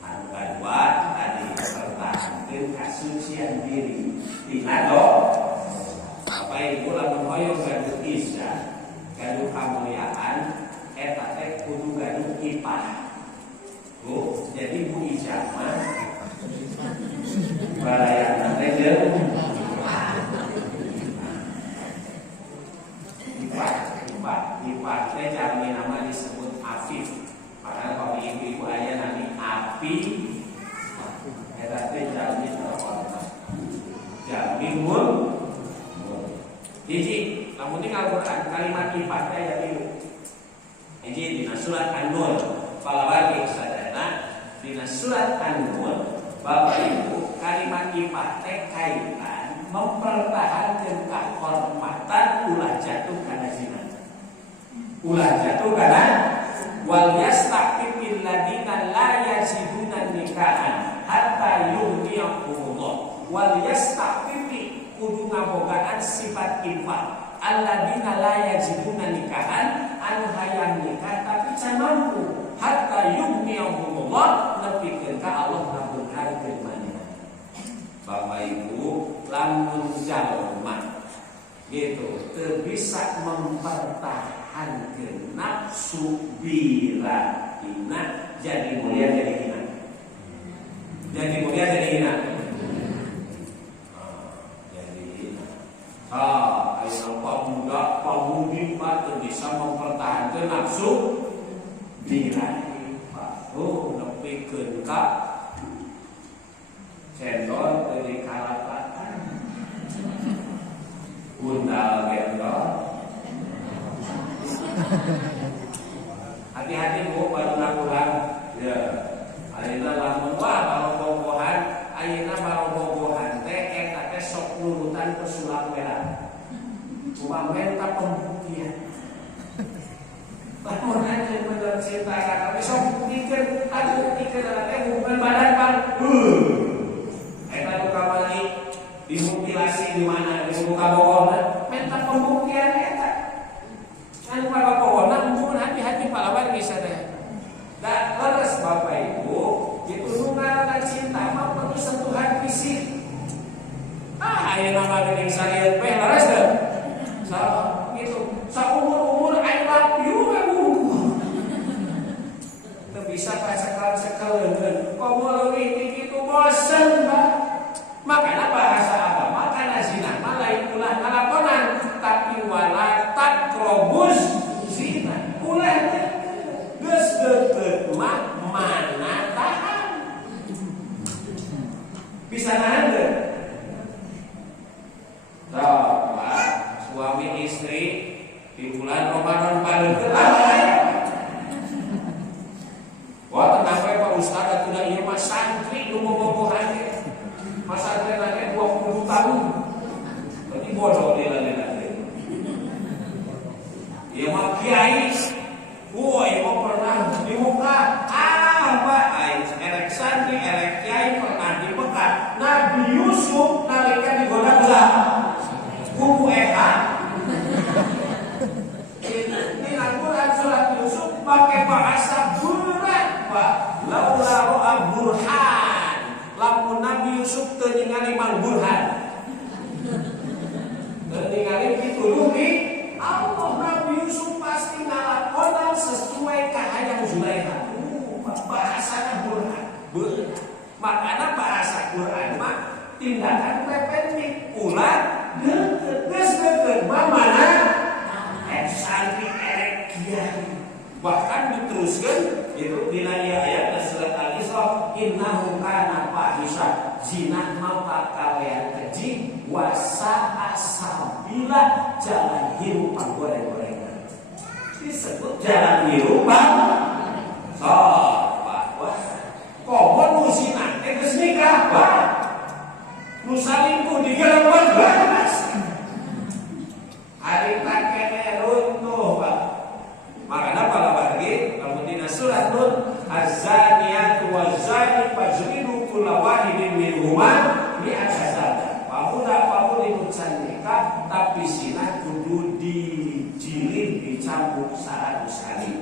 anu kadua tadi pertahankeun kasucian diri tina dosa. Bapak Ibu lamun hoyong gaduh izzah gaduh kamuliaan eta teh kudu gaduh ipah. Bu, jadi Bu Ijamah barayana teh jeung ipah teh jami nama disebut Afif. Padahal kalau ibu-ibu aya nami Api eta teh jami apa? Jami mun. Hiji, lamun di Al-Qur'an kalimat ipah teh aya tilu. Hiji dina surat An-Nur, palawati sadayana dina surat An-Nur, Bapak Ibu, kalimat ipah teh kaitan mempertahankan kehormatan ulah jatuh kana zina. Ulah jatuh kana wal yastaqbil ladina la yajiduna nikahan hatta yughniyahumullah. Wal yastaqbil kudu ngabogaan sifat infak alladzina la yajiduna nikahan anu hayang nikah tapi can mampu hatta yughniyahumullah nepikeun ka Allah ngabungkarkeun manehna. Bapak Ibu, lamun jalma gitu teu bisa mempertahankeun nafsu biratina jadi mulia jadi hina. Jadi mulia jadi hina. Ayo pemuda, pemudi teu bisa mempertahankan nafsu birahi. Oh, nepikeun ka cendol teu dikalapatan. Gundal gendol. Hati-hati Bu, baru pulang. Ya. Ayeuna lamun barobogohan, ayeuna barobogohan teh eta teh sok nurutan ke sulam merah. Menta pembuktian. Lamun aja bener cinta kakak sok buktikan, aduh buktikan teh hubungan badan Bang. Eta nu kamari dimutilasi di mana? Di muka Bogor. Menta pembuktian eta. Anu Bogor mun hati-hati pahlawan bisa teh. Da leres Bapak Ibu, itu nu ngaranna cinta mah perlu sentuhan fisik. Ayeuna mah geuning sarieur teh leres teh. Gitu, saumur-umur I love you itu bisa sekal-sekal komo leuwih ti kitu bosen Mbak. Makanya bahasa agama kana zina mah lain ulah ngalakonan tapi wala taqrabuz zina. Ulah geus deukeut mah mana tahan. Bisa nahan teu? Suami istri di bulan Ramadan padeukeuh wah tenang we Pak Ustaz atuh ieu mah santri nu bobogohan ge. Masa teh 20 tahun. Berarti bodoh dia lagi. Ieu mah kiai. Woi, mau pernah di muka Pak erek santri erek kiai pernah di Mekah. Nabi Yusuf nalika digoda ulah kuku ini Al-Quran surat Yusuf pakai bahasa berat Pak. Laula ro'a burhan, lamun Nabi Yusuf teu ningali Mang Burhan, teu ningali pituluh Allah. Nabi Yusuf pasti ngalakonan sesuai kahayang Zulaikha. Bahasana burhan. Makana bahasa Quran mah tindakan preventif ulah deukeut mana santri erek kiai. Bahkan diteruskan itu dina ayat surat Al-Isra, innahu kana fahisha, zina mah pakawean keji, wasa asabila jalan hirup goreng-gorengan. Disebut jalan hirup so bahwa komo nu zina teh geus nikah Pak. Nu salingkuh digelemban baras. Hari takene runtuh Pak. Makanya pada bagi kamu dina surat Nur az-zaniyatu waz-zani fajridu kulla wahidin minhuma mi'at hasanah. Pamuda-pamudi nu can nikah tapi sina kudu dijilid dicambuk 100 kali.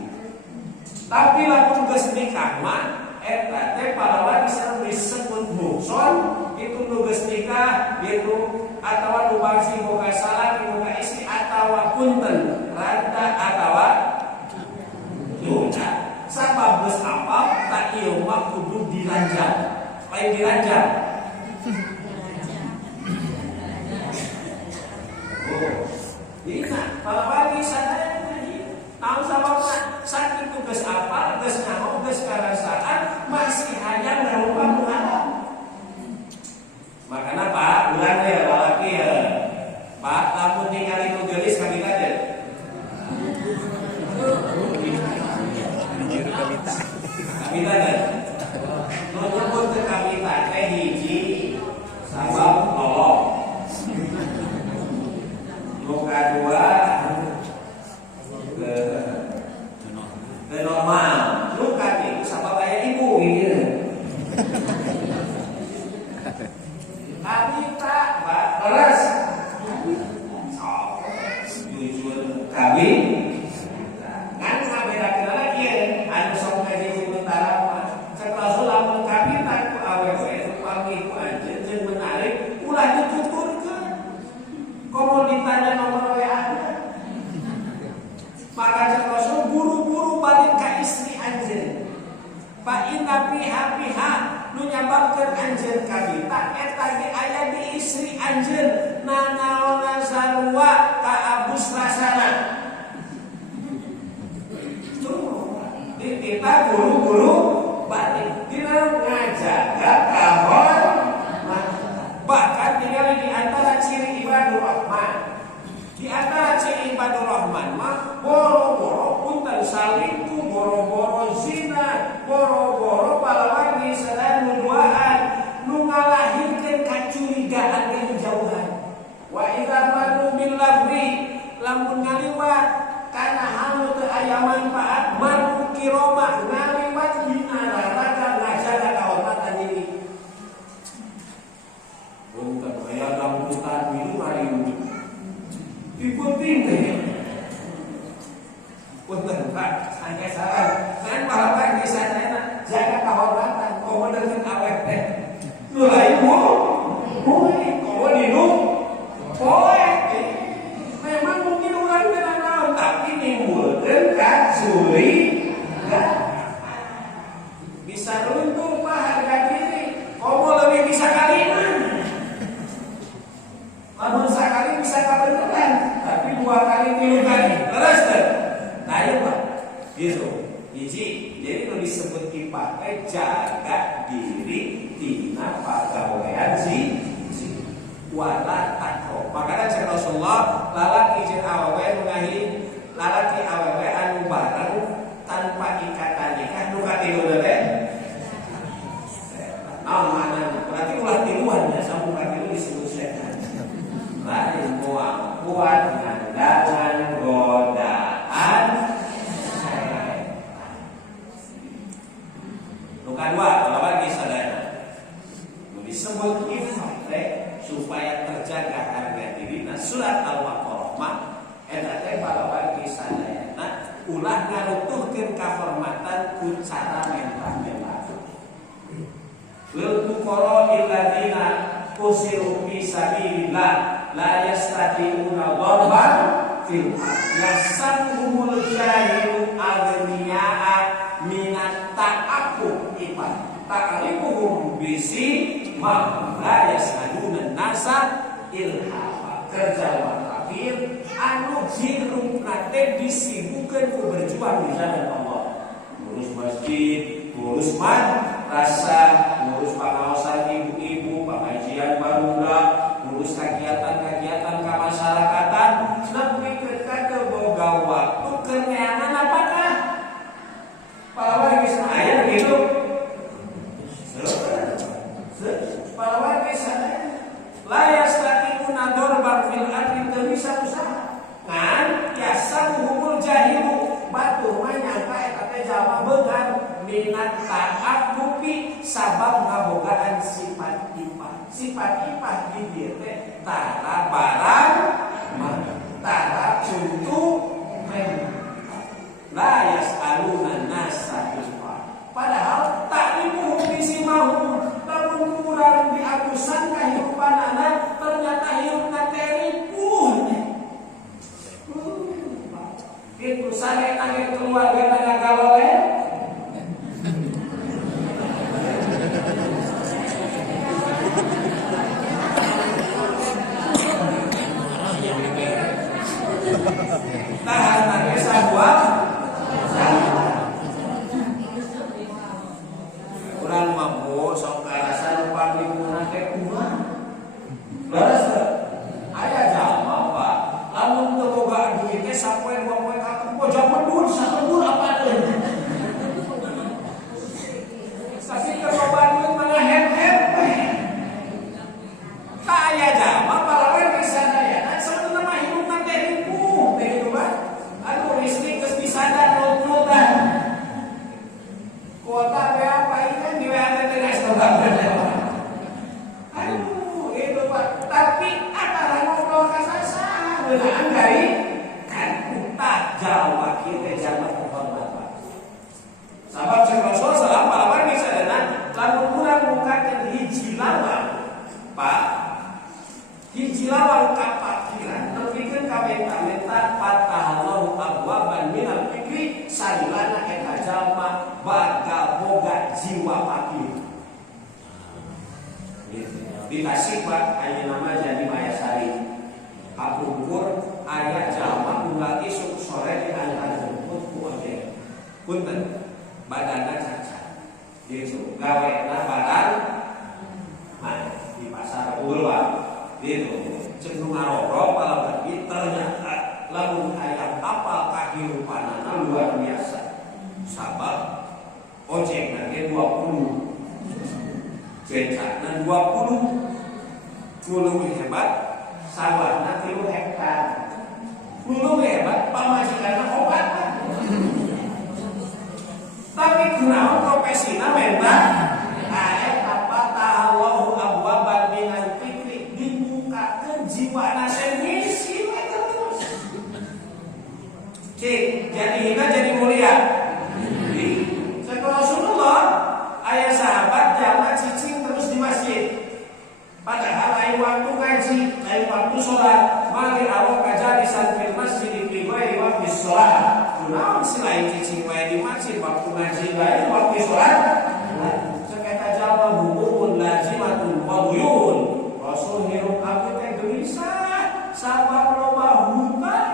Tapi lamun geus nikah mah eta teh pahlawan disebut muhson, itu nu geus nikah itu atawa nu bangsi boga salah boga istri atawa punten rada lain diranjang. Kalau pagi sadaya tahu sababna sakit tugas apa, tugas naon, tugas karasaan masih hanya berupa menghadap. Makanya Pak, ulang ya lalaki ya. Pak, lamun ningali nu geulis ka kita teh. Juru kawita. Kawita teh. Nu nyebut teh kawita teh hiji sabab nolong. Nu kadua ke normal. Lu katilu sabab aya ibu ieu. Kawita, Pak, terus jujur kawin kan sabeda lagi ya anu sok ngaji sementara mah cek rasul lamun kawita ku awewe upami ku anjeun jeung menarik ulah dituturkeun komo ditanya nomor WA maka cek rasul buru-buru balik ka istri anjeun fa inna piha nu nyababkeun anjeun kawita eta ge aya di istri anjeun nanaona sarua ka abus rasana. Kita buru-buru balik dina ngajaga kahormatan. Bahkan tinggal di antara ciri ibadur rahman. Di antara ciri ibadur rahman mah boro-boro punten salingkuh, boro-boro zina, boro-boro palawan sadaya nuduaan nu ngalahirkeun kacurigaan kejauhan. Wa idza manu bil lagwi lamun ngaliwat kana hal teu aya manfaat manu kiroma ngaliwat dina raraga ngajaga kahormatan diri. Punten aya dangdutan minum hari ini. Dipenting teh. Punten Pak, saya saran. Kan bahwa di sana jaga kahormatan, komo dengan awet teh. Lu lain komo dinu memang mungkin orang tidak tahu tapi nimbulkan kecurigaan bisa runtuh Pak harga diri komo lebih bisa kaliman namun sekali bisa kebetulan tapi 2 kali 3 kali terus deh nah ya Pak gitu hiji jadi itu disebut dipakai jaga diri tina pagawean sih wala takro. Makanya cek Rasulullah lalaki jeung awewe nu ngahi lalaki awewe anu bareng tanpa ikatan nikah nu katilu teh. Nah, mana berarti ulah tiluan ya sambung katilu disebut setan. Lain moal kuat ngandangan godaan setan. Nu kadua lawan ki sadaya. Nu disebut ifat supaya terjaga harga diri. Nah surat Al-Baqarah mah eta teh balawan kisadayana ulah ngarutuhkeun kahormatan ku cara mentah-mentah. Lil fuqara alladziina usiru fi sabilillah la yastati'una dharban fil ardh yasabuhumul jahilu aghniya'a minat ta'aqqub iman ta'rifuhum bisi ma la yasaduna nasa ilhama kerja wakafir anu hirupna teh disibukkeun ku berjuang di jalan Allah ngurus masjid, ngurus madrasah, ngurus pengawasan ibu-ibu, pengajian baruda, ngurus kegiatan-kegiatan kemasyarakatan nepi ke boga waktu keneangan apakah pahlawan geus aya begitu pahlawan geus aya layas taqiuna dorban fil ardi teu bisa usaha ngan yasabuhumul jahilu batu mah nyangka eta teh jalma beungan minat ta'aqqubi sabab ngabogaan sifat ipah di dieu teh tara barang tara untuk la yasaluna nasa padahal ta'rifuhum bisimahum lamun kurang diagusan kahirupanana ternyata hirupna teh ripuh kitu sare nangge keluarga tangga galolen Tahan tadi sabuang. Urang mampu sok karasan paminguna teh kumaha. Leres teh. Aya jalma Pak, lamun teu boga duit teh sapoe 2 poe ka tempo jaman duit sakebur apa teh. Tapi kalau Bandung mana hem-hem kaya jama palawan bisa daya dan sebenarnya mah hidup nanti ribu kehidupan aduh listrik kes bisa dan not-notan kuota apa ini kan di WA TTS aduh itu Pak tapi antara ngobrol kasasa benaan dari kan utak Jawa kita jangan kehormatan sahabat Rasul salam palawan bisa dan lalu kurang mukakan hiji lawang Pak hiji lawang kapakiran nepikeun ka menta-menta fatahallahu abwaban minal fikri salilana eta jalma baga boga jiwa fakir dikasih Pak aya nama jadi Mayasari kapungkur aya jalma unggal isuk sore di antar jemput ku ojek punten badanna cacat gitu gawena badan di pasar Ulwa gitu cenderung ngarorok palawan ternyata lamun hayang apal kahirupanana luar biasa sabab ojek nanti 20 becakna 20 kulu hebat sawahna 3 hektar kulu hebat pamajikanna obat tapi kunaon profesina menta eta fatahallahu abwaban minal fikri dibukakeun jiwana senisi terus cik jadi hina jadi mulia setelah Rasulullah aya sahabat jalan cicing terus di masjid padahal lain waktu ngaji lain waktu sholat mari awak kajalisan fil masjid fi ghairi waqti sholat kunaon selain cicing wae di masjid waktu ngaji lain waktu sholat seketa jalma hukumun lazimatun wa buyun Rasul hirup abdi teh gelisah sabar loba hutang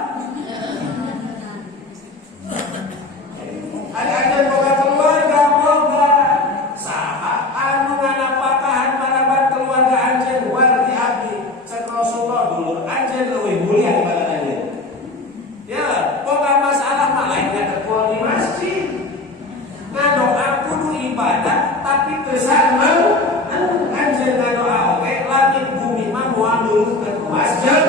ada boga keluarga boga saha anu nganapakahan marabat keluarga anjeun warti abdi cek Rasulullah dulur anjeun leuwih mulia dibanding anjeun ya boga masalah mah lain ketua di masjid ngadoa kudu ibadah tapi kesan mau anjeun ngadoa oge langit bumi mah moal nulungkeun masjid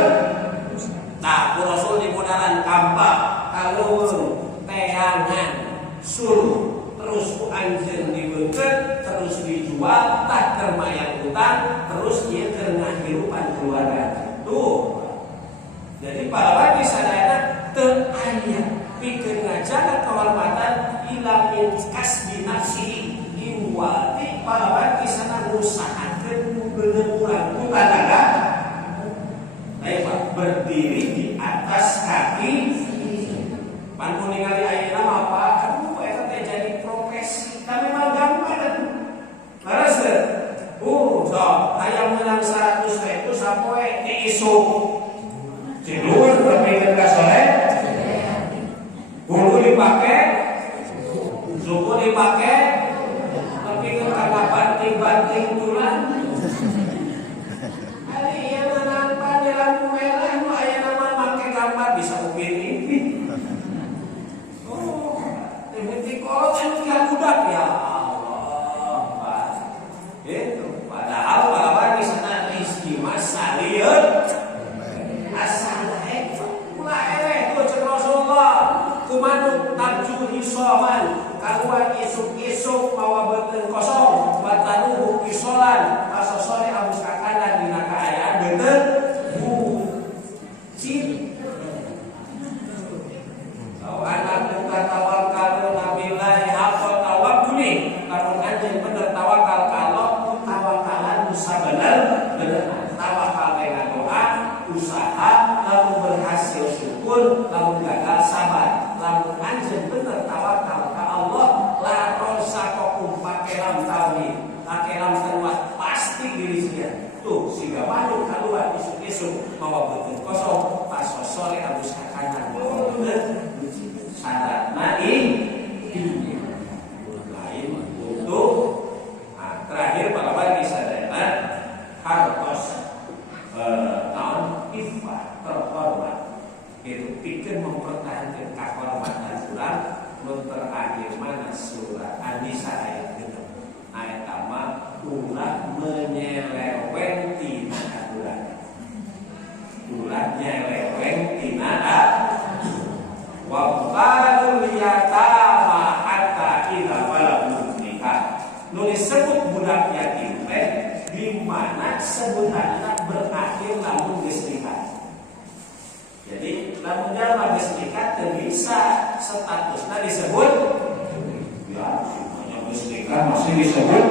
nah ku Rasul di modalan kampak kaleuweung teangan suruh terus ku anjeun dibeukeun terus dijual tak kermayang utang terus ieu keur ngahirupan keluarga tuh jadi pahlawan di sadayana teu aya pikeun ngajaga kehormatan ila min kasbi nafsi iwati pahlawan di sana ngusahakeun ku beuneu urang ku tanaga Pak berdiri di atas kaki pan ningali ayeuna mah Pak aduh eta teh jadi profesi tapi memang gampang leres teh sok hayang menang 100.000 sapoe diisuk tidur berpikir ka sore bulu dipake suku dipake berpikir ka banting-banting tulang hari yang menampak di lampu merah nu ayeuna mah make gambar bisa upin-ipin Mimpi kolot anu tiga budak ya Allah Pak. Itu padahal pahlawan di sana rezeki masa lieur. Asal ulah eleh tuh cek Rasulullah. Kumanuk tabju hisoman kaluar isuk-isuk mawa beuteung kosong batanuhu isolan asa sore abus ka kanan dina kaayaan beuteung ciri. Anak muka tawakal nabillahi haqqa tawakkuli lamun anjeun bener tawakal ka Allah tawakalan sabener bener tawakal dengan doa usaha lamun berhasil syukur lamun gagal sabar lamun anjeun bener tawakal ka Allah la rosaqakum pakelam tauhid pakelam terwah pasti diri sia tuh siga manuk kaluar isuk-isuk mawa beuteung kosong pas sore abus ka kanan pikeun mempertahankeun kehormatan urang mun terakhir mana surah An-Nisa ayat 6. Ayat mah ulah menyeleweng tina aturan. Ulah nyeleweng tina wa qalul yatama hatta idza balagu nikah. Nulis sebut budak yatim teh di mana sebutanna berakhir lamun geus nikah. Jadi lamun jalma geus nikah teu bisa statusna disebut ya, semuanya geus nikah masih disebut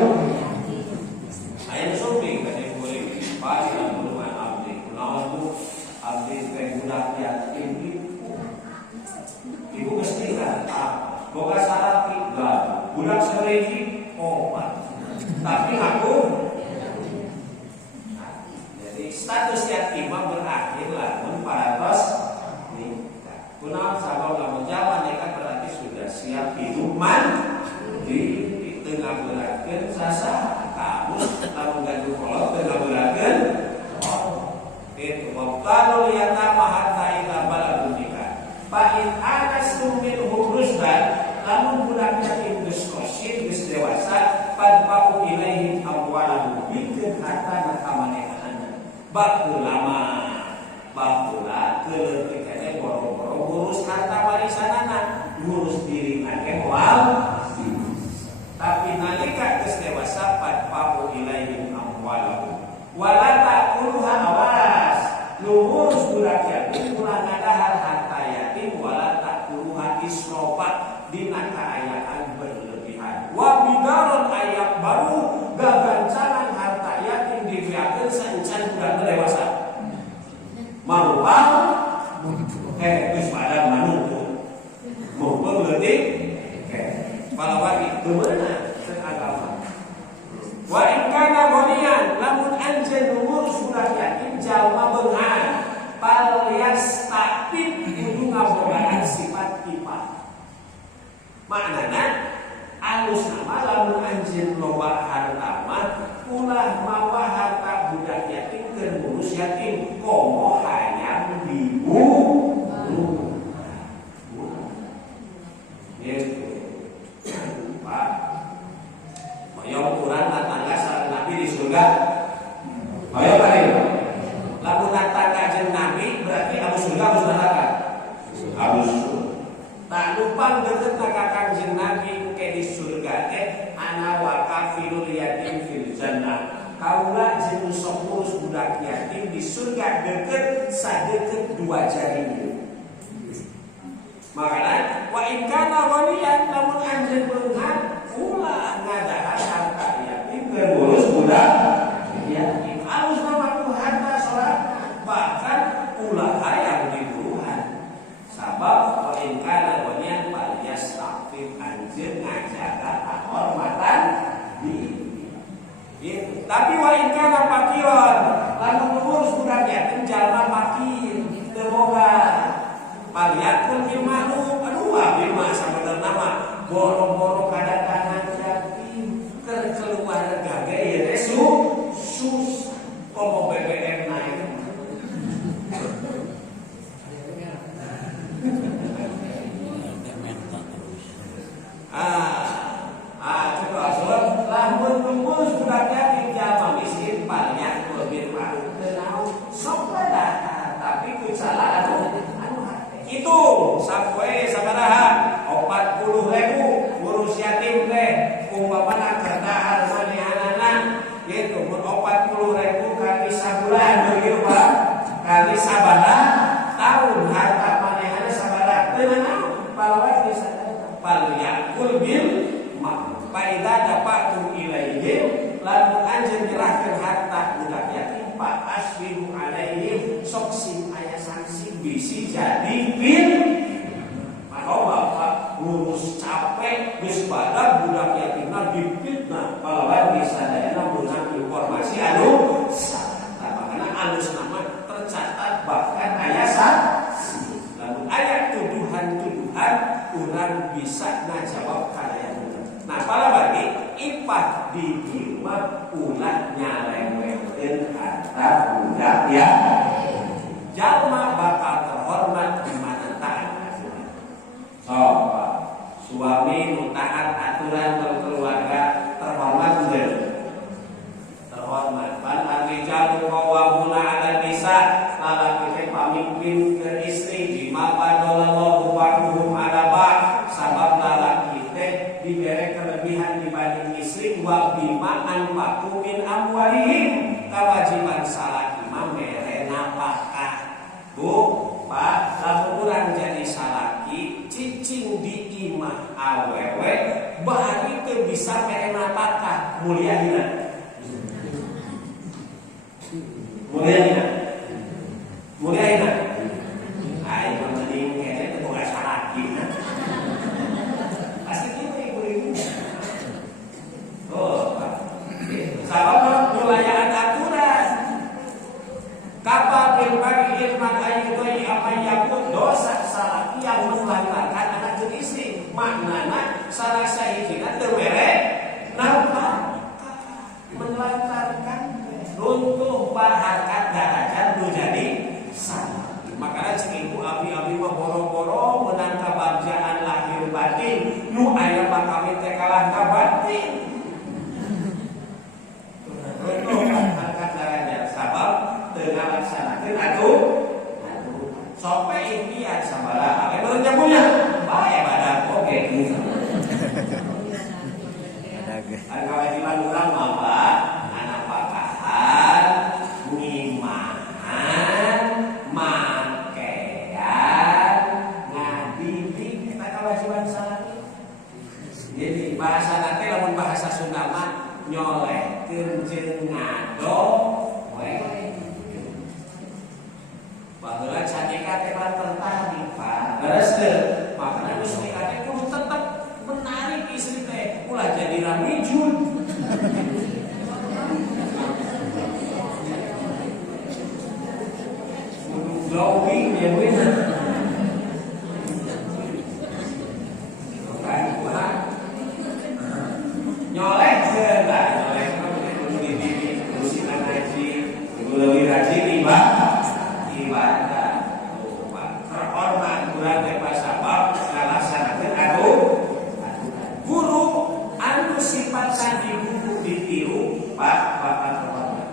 aya sumping ka ieu kuring pasti lamun abdi kunaon tuh abdi teh budak yatim ibu geus nikah boga syarat tiga budak saregi tapi aku jadi status yatim berakhir lamun parantos nikah. Kunaon sabab lamun jaman nikah berarti sudah siap hidup di tengah beratkeun sasa kamus lamun gaduh kolot tengah beratkeun itu waqtalul yatama hatta idza balagu nikah. Fa in anastum minhum rusdan lamun budak yatim geus kosin geus dewasa padpau ilaihim amwalahu bikeun hartana ka manehanana baheula baheula keuleuh kene boro-boro ngurus harta warisanana ngurus diri nake moal tapi nalika geus dewasa padpau ilaihim amwalahu wala taquluha awas ngurus budak yatim ulah ngadahar harta yatim wala taquluha isrofa dina kaayaan berlebihan wa bidaron ayat baru gagancangan harta yatim dibiarkeun sancan budak dewasa marupang geus padang manuntut mumpung leutik palawati beunang teu agama wa in kana ghaniyan lamun anjeun ngurus budak yatim jalma beungan pal yastaqib kudu ngabogaan sifat ipah. Maknana alus nama lamun anjeun loba harta mah ulah mawa harta budak yatim keur ngurus yatim komo hayang dibu gitu Pak moyong urang tangga sareng Nabi di surga moyong kali lamun tangga jeung Nabi berarti abus surga abus neraka abus tak lupa deket ka Kangjeng Nabi ke di surga teh ana wa kafirul yatim fil jannah. Kaula jeung sok ngurus budak yatim di surga deket sadeukeut 2 jari. Makana wa in kana ghaniyan lamun anjeun beungan ulah ngadahar harta yatim keur ngurus budak yatim. Alus mah harta salat bahkan ulah hayang diburuhan. Sabab wa in kana ghaniyan fal yastaqim anjeun ngajaga kehormatan diri. Gitu. Tapi wa in kana fakiran lamun ngurus budak yatim jalma fakir teu boga fal yakul bil ma'ruf aduh abi mah sabenerna mah boro-boro kadatangan yatim keur keluarga ge ieu teh sus komo BBM naik. Lamun ngurus budak yatim jalma miskin palnya bil ma'ruf teu naon sok bae tapi ku salah anu itu sapoe sabaraha 40.000 ngurus yatim teh umpamana keur dahar manehanana gitu mun 40.000 kali sabulan begitu Pak kali sabaraha tahun harta manehana sabaraha teu naon palawat bisa pal yakul bil faida dapatum ilaihim lamun anjeun nyerahkeun harta budak yatim fa asbihu alaihim sok sim aya sanksi bisi jadi bil maka bapak ngurus capek geus badag budak yatimna dipitnah palawan disadayana beunang informasi anu salah makana alus nama tercatat bahkan aya sanksi lamun aya tuduhan-tuduhan urang bisa ngajawab kana. Nah, para bagi ipah di rumah ulah nyalewengkeun harta budak ya. Jalma bakal terhormat di mana tak aturan berkeluarga terhormat bener. Terhormat. Ban ar-rijalu qawwamuna 'alan nisa, lalaki teh pamimpin ke istri bima faddalallahu ba'dhum 'ala ba'd, sabab lalaki teh diberi kelebihan dibanding istri wa bima anfaqu min amwalihim, kewajiban salaki mah mere nafkah. Bu, Pak, lamun urang jadi salaki cicing di imah awewe bahari teu bisa mere nafkah, mulia dina. Mulia dina. Mulia dina. Ai mending kene teu boga salaki. Pasti kieu ibu-ibu. Oh, Pak. Sabab mulayaan aturan. Kapal berbagi irman ayyudai apa yakut dosa salaki yang melantarkan anak istri. Maknana salah sahihina teu mere nafkah melantarkan runtuh harkat darajat nu jadi salah. Makanya cing ibu abi-abi mah boro-boro menang kabagjaan lahir batin, nu aya mah kami teh kalah ka batin. Runtuh harkat darajat sabab teu ngalaksanakeun atuh. Sope impian sabaraha aya meureun jamunya. Bae badan oge. Ada kewajiban urang mah Pak, anak pakahan, ngimahan, makean, ngadidik, kita kewajiban salaki. Jadi bahasa nanti lamun bahasa Sunda mah nyolehkeun jeung ngado we. Baheula cadika teh tertarik Pak. Leres teu? Makana geus nikah teh kudu tetep menarik istri teh, ulah jadi ramijun. Glowing ya bener. Bukan Tuhan. Nyoleh segala, nyoleh kudu dididik, kudu sinan haji, kudu leuwih rajin ibadah. Terhormat urang teh pasabab ngalaksanakeun atuh. Guru anu sifatna digugu ditiru Pak bakal terhormat.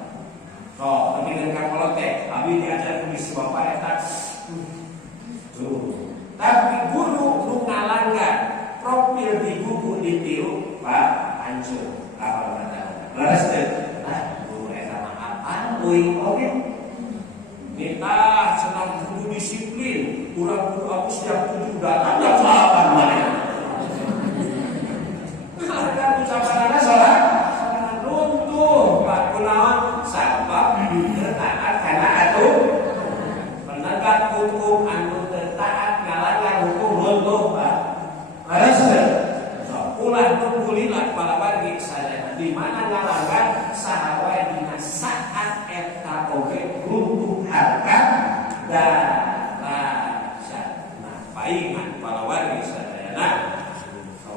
So, tapi dengan kalau teh abi diajar ku bisi bapak eta. Tuh. Tapi guru nu ngalanggar profil digugu ditiru Pak hancur. Apa kata? Leres teh. Guru eta mah apaan euy oge. Minta senang kudu disiplin. Urang kudu aku siap 7 datang jam 8 maneh. Harga ucapanana salah runtuh Pak kunaon sabab teu taat kana atuh. Penegak hukum anu teu taat ngalanggar hukum runtuh Pak. Leres teu? Sok ulah nunggulilah palaban sadaya di mana ngalanggar saha wae dina saat eta oge runtuh harkat darajat. Nah, paingan palawan sadayana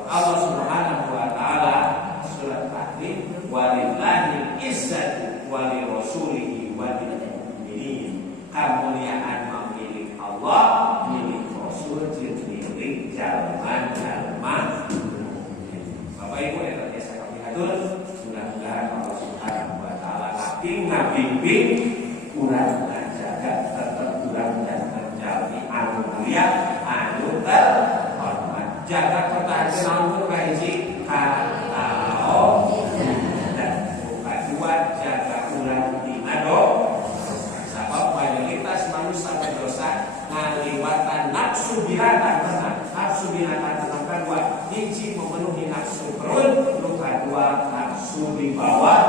Allah Subhanahu wa taala surat Tahrim walillahi izzatu wa li rasulihi wa lil mu'minin. Kemuliaan milik Allah, milik Rasul, milik jalma-jalma. Bapak Ibu yang biasa kami atur, mudah-mudahan Allah Subhanahu wa taala ngabimbing urang ngajaga tetep urang dan terjalmi anu mulia anu terhormat. Jaga pertahanan untuk kahiji katao dan buka dua jaga urang dina sabab mayoritas manusia berdosa ngaliwatan nafsu binatang. Nafsu binatang nomor dua hiji memenuhi nafsu perut, nomor dua nafsu di bawah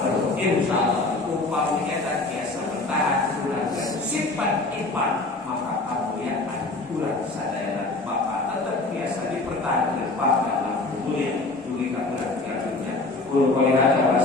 perut. Insyaallah upami eta biasa bertahan urang sifat iman maka kemuliaan urang sadaya Bapak tetap biasa dipertahankan Pak dalam mulia duli ka urang kiamatnya. Kulo kolerana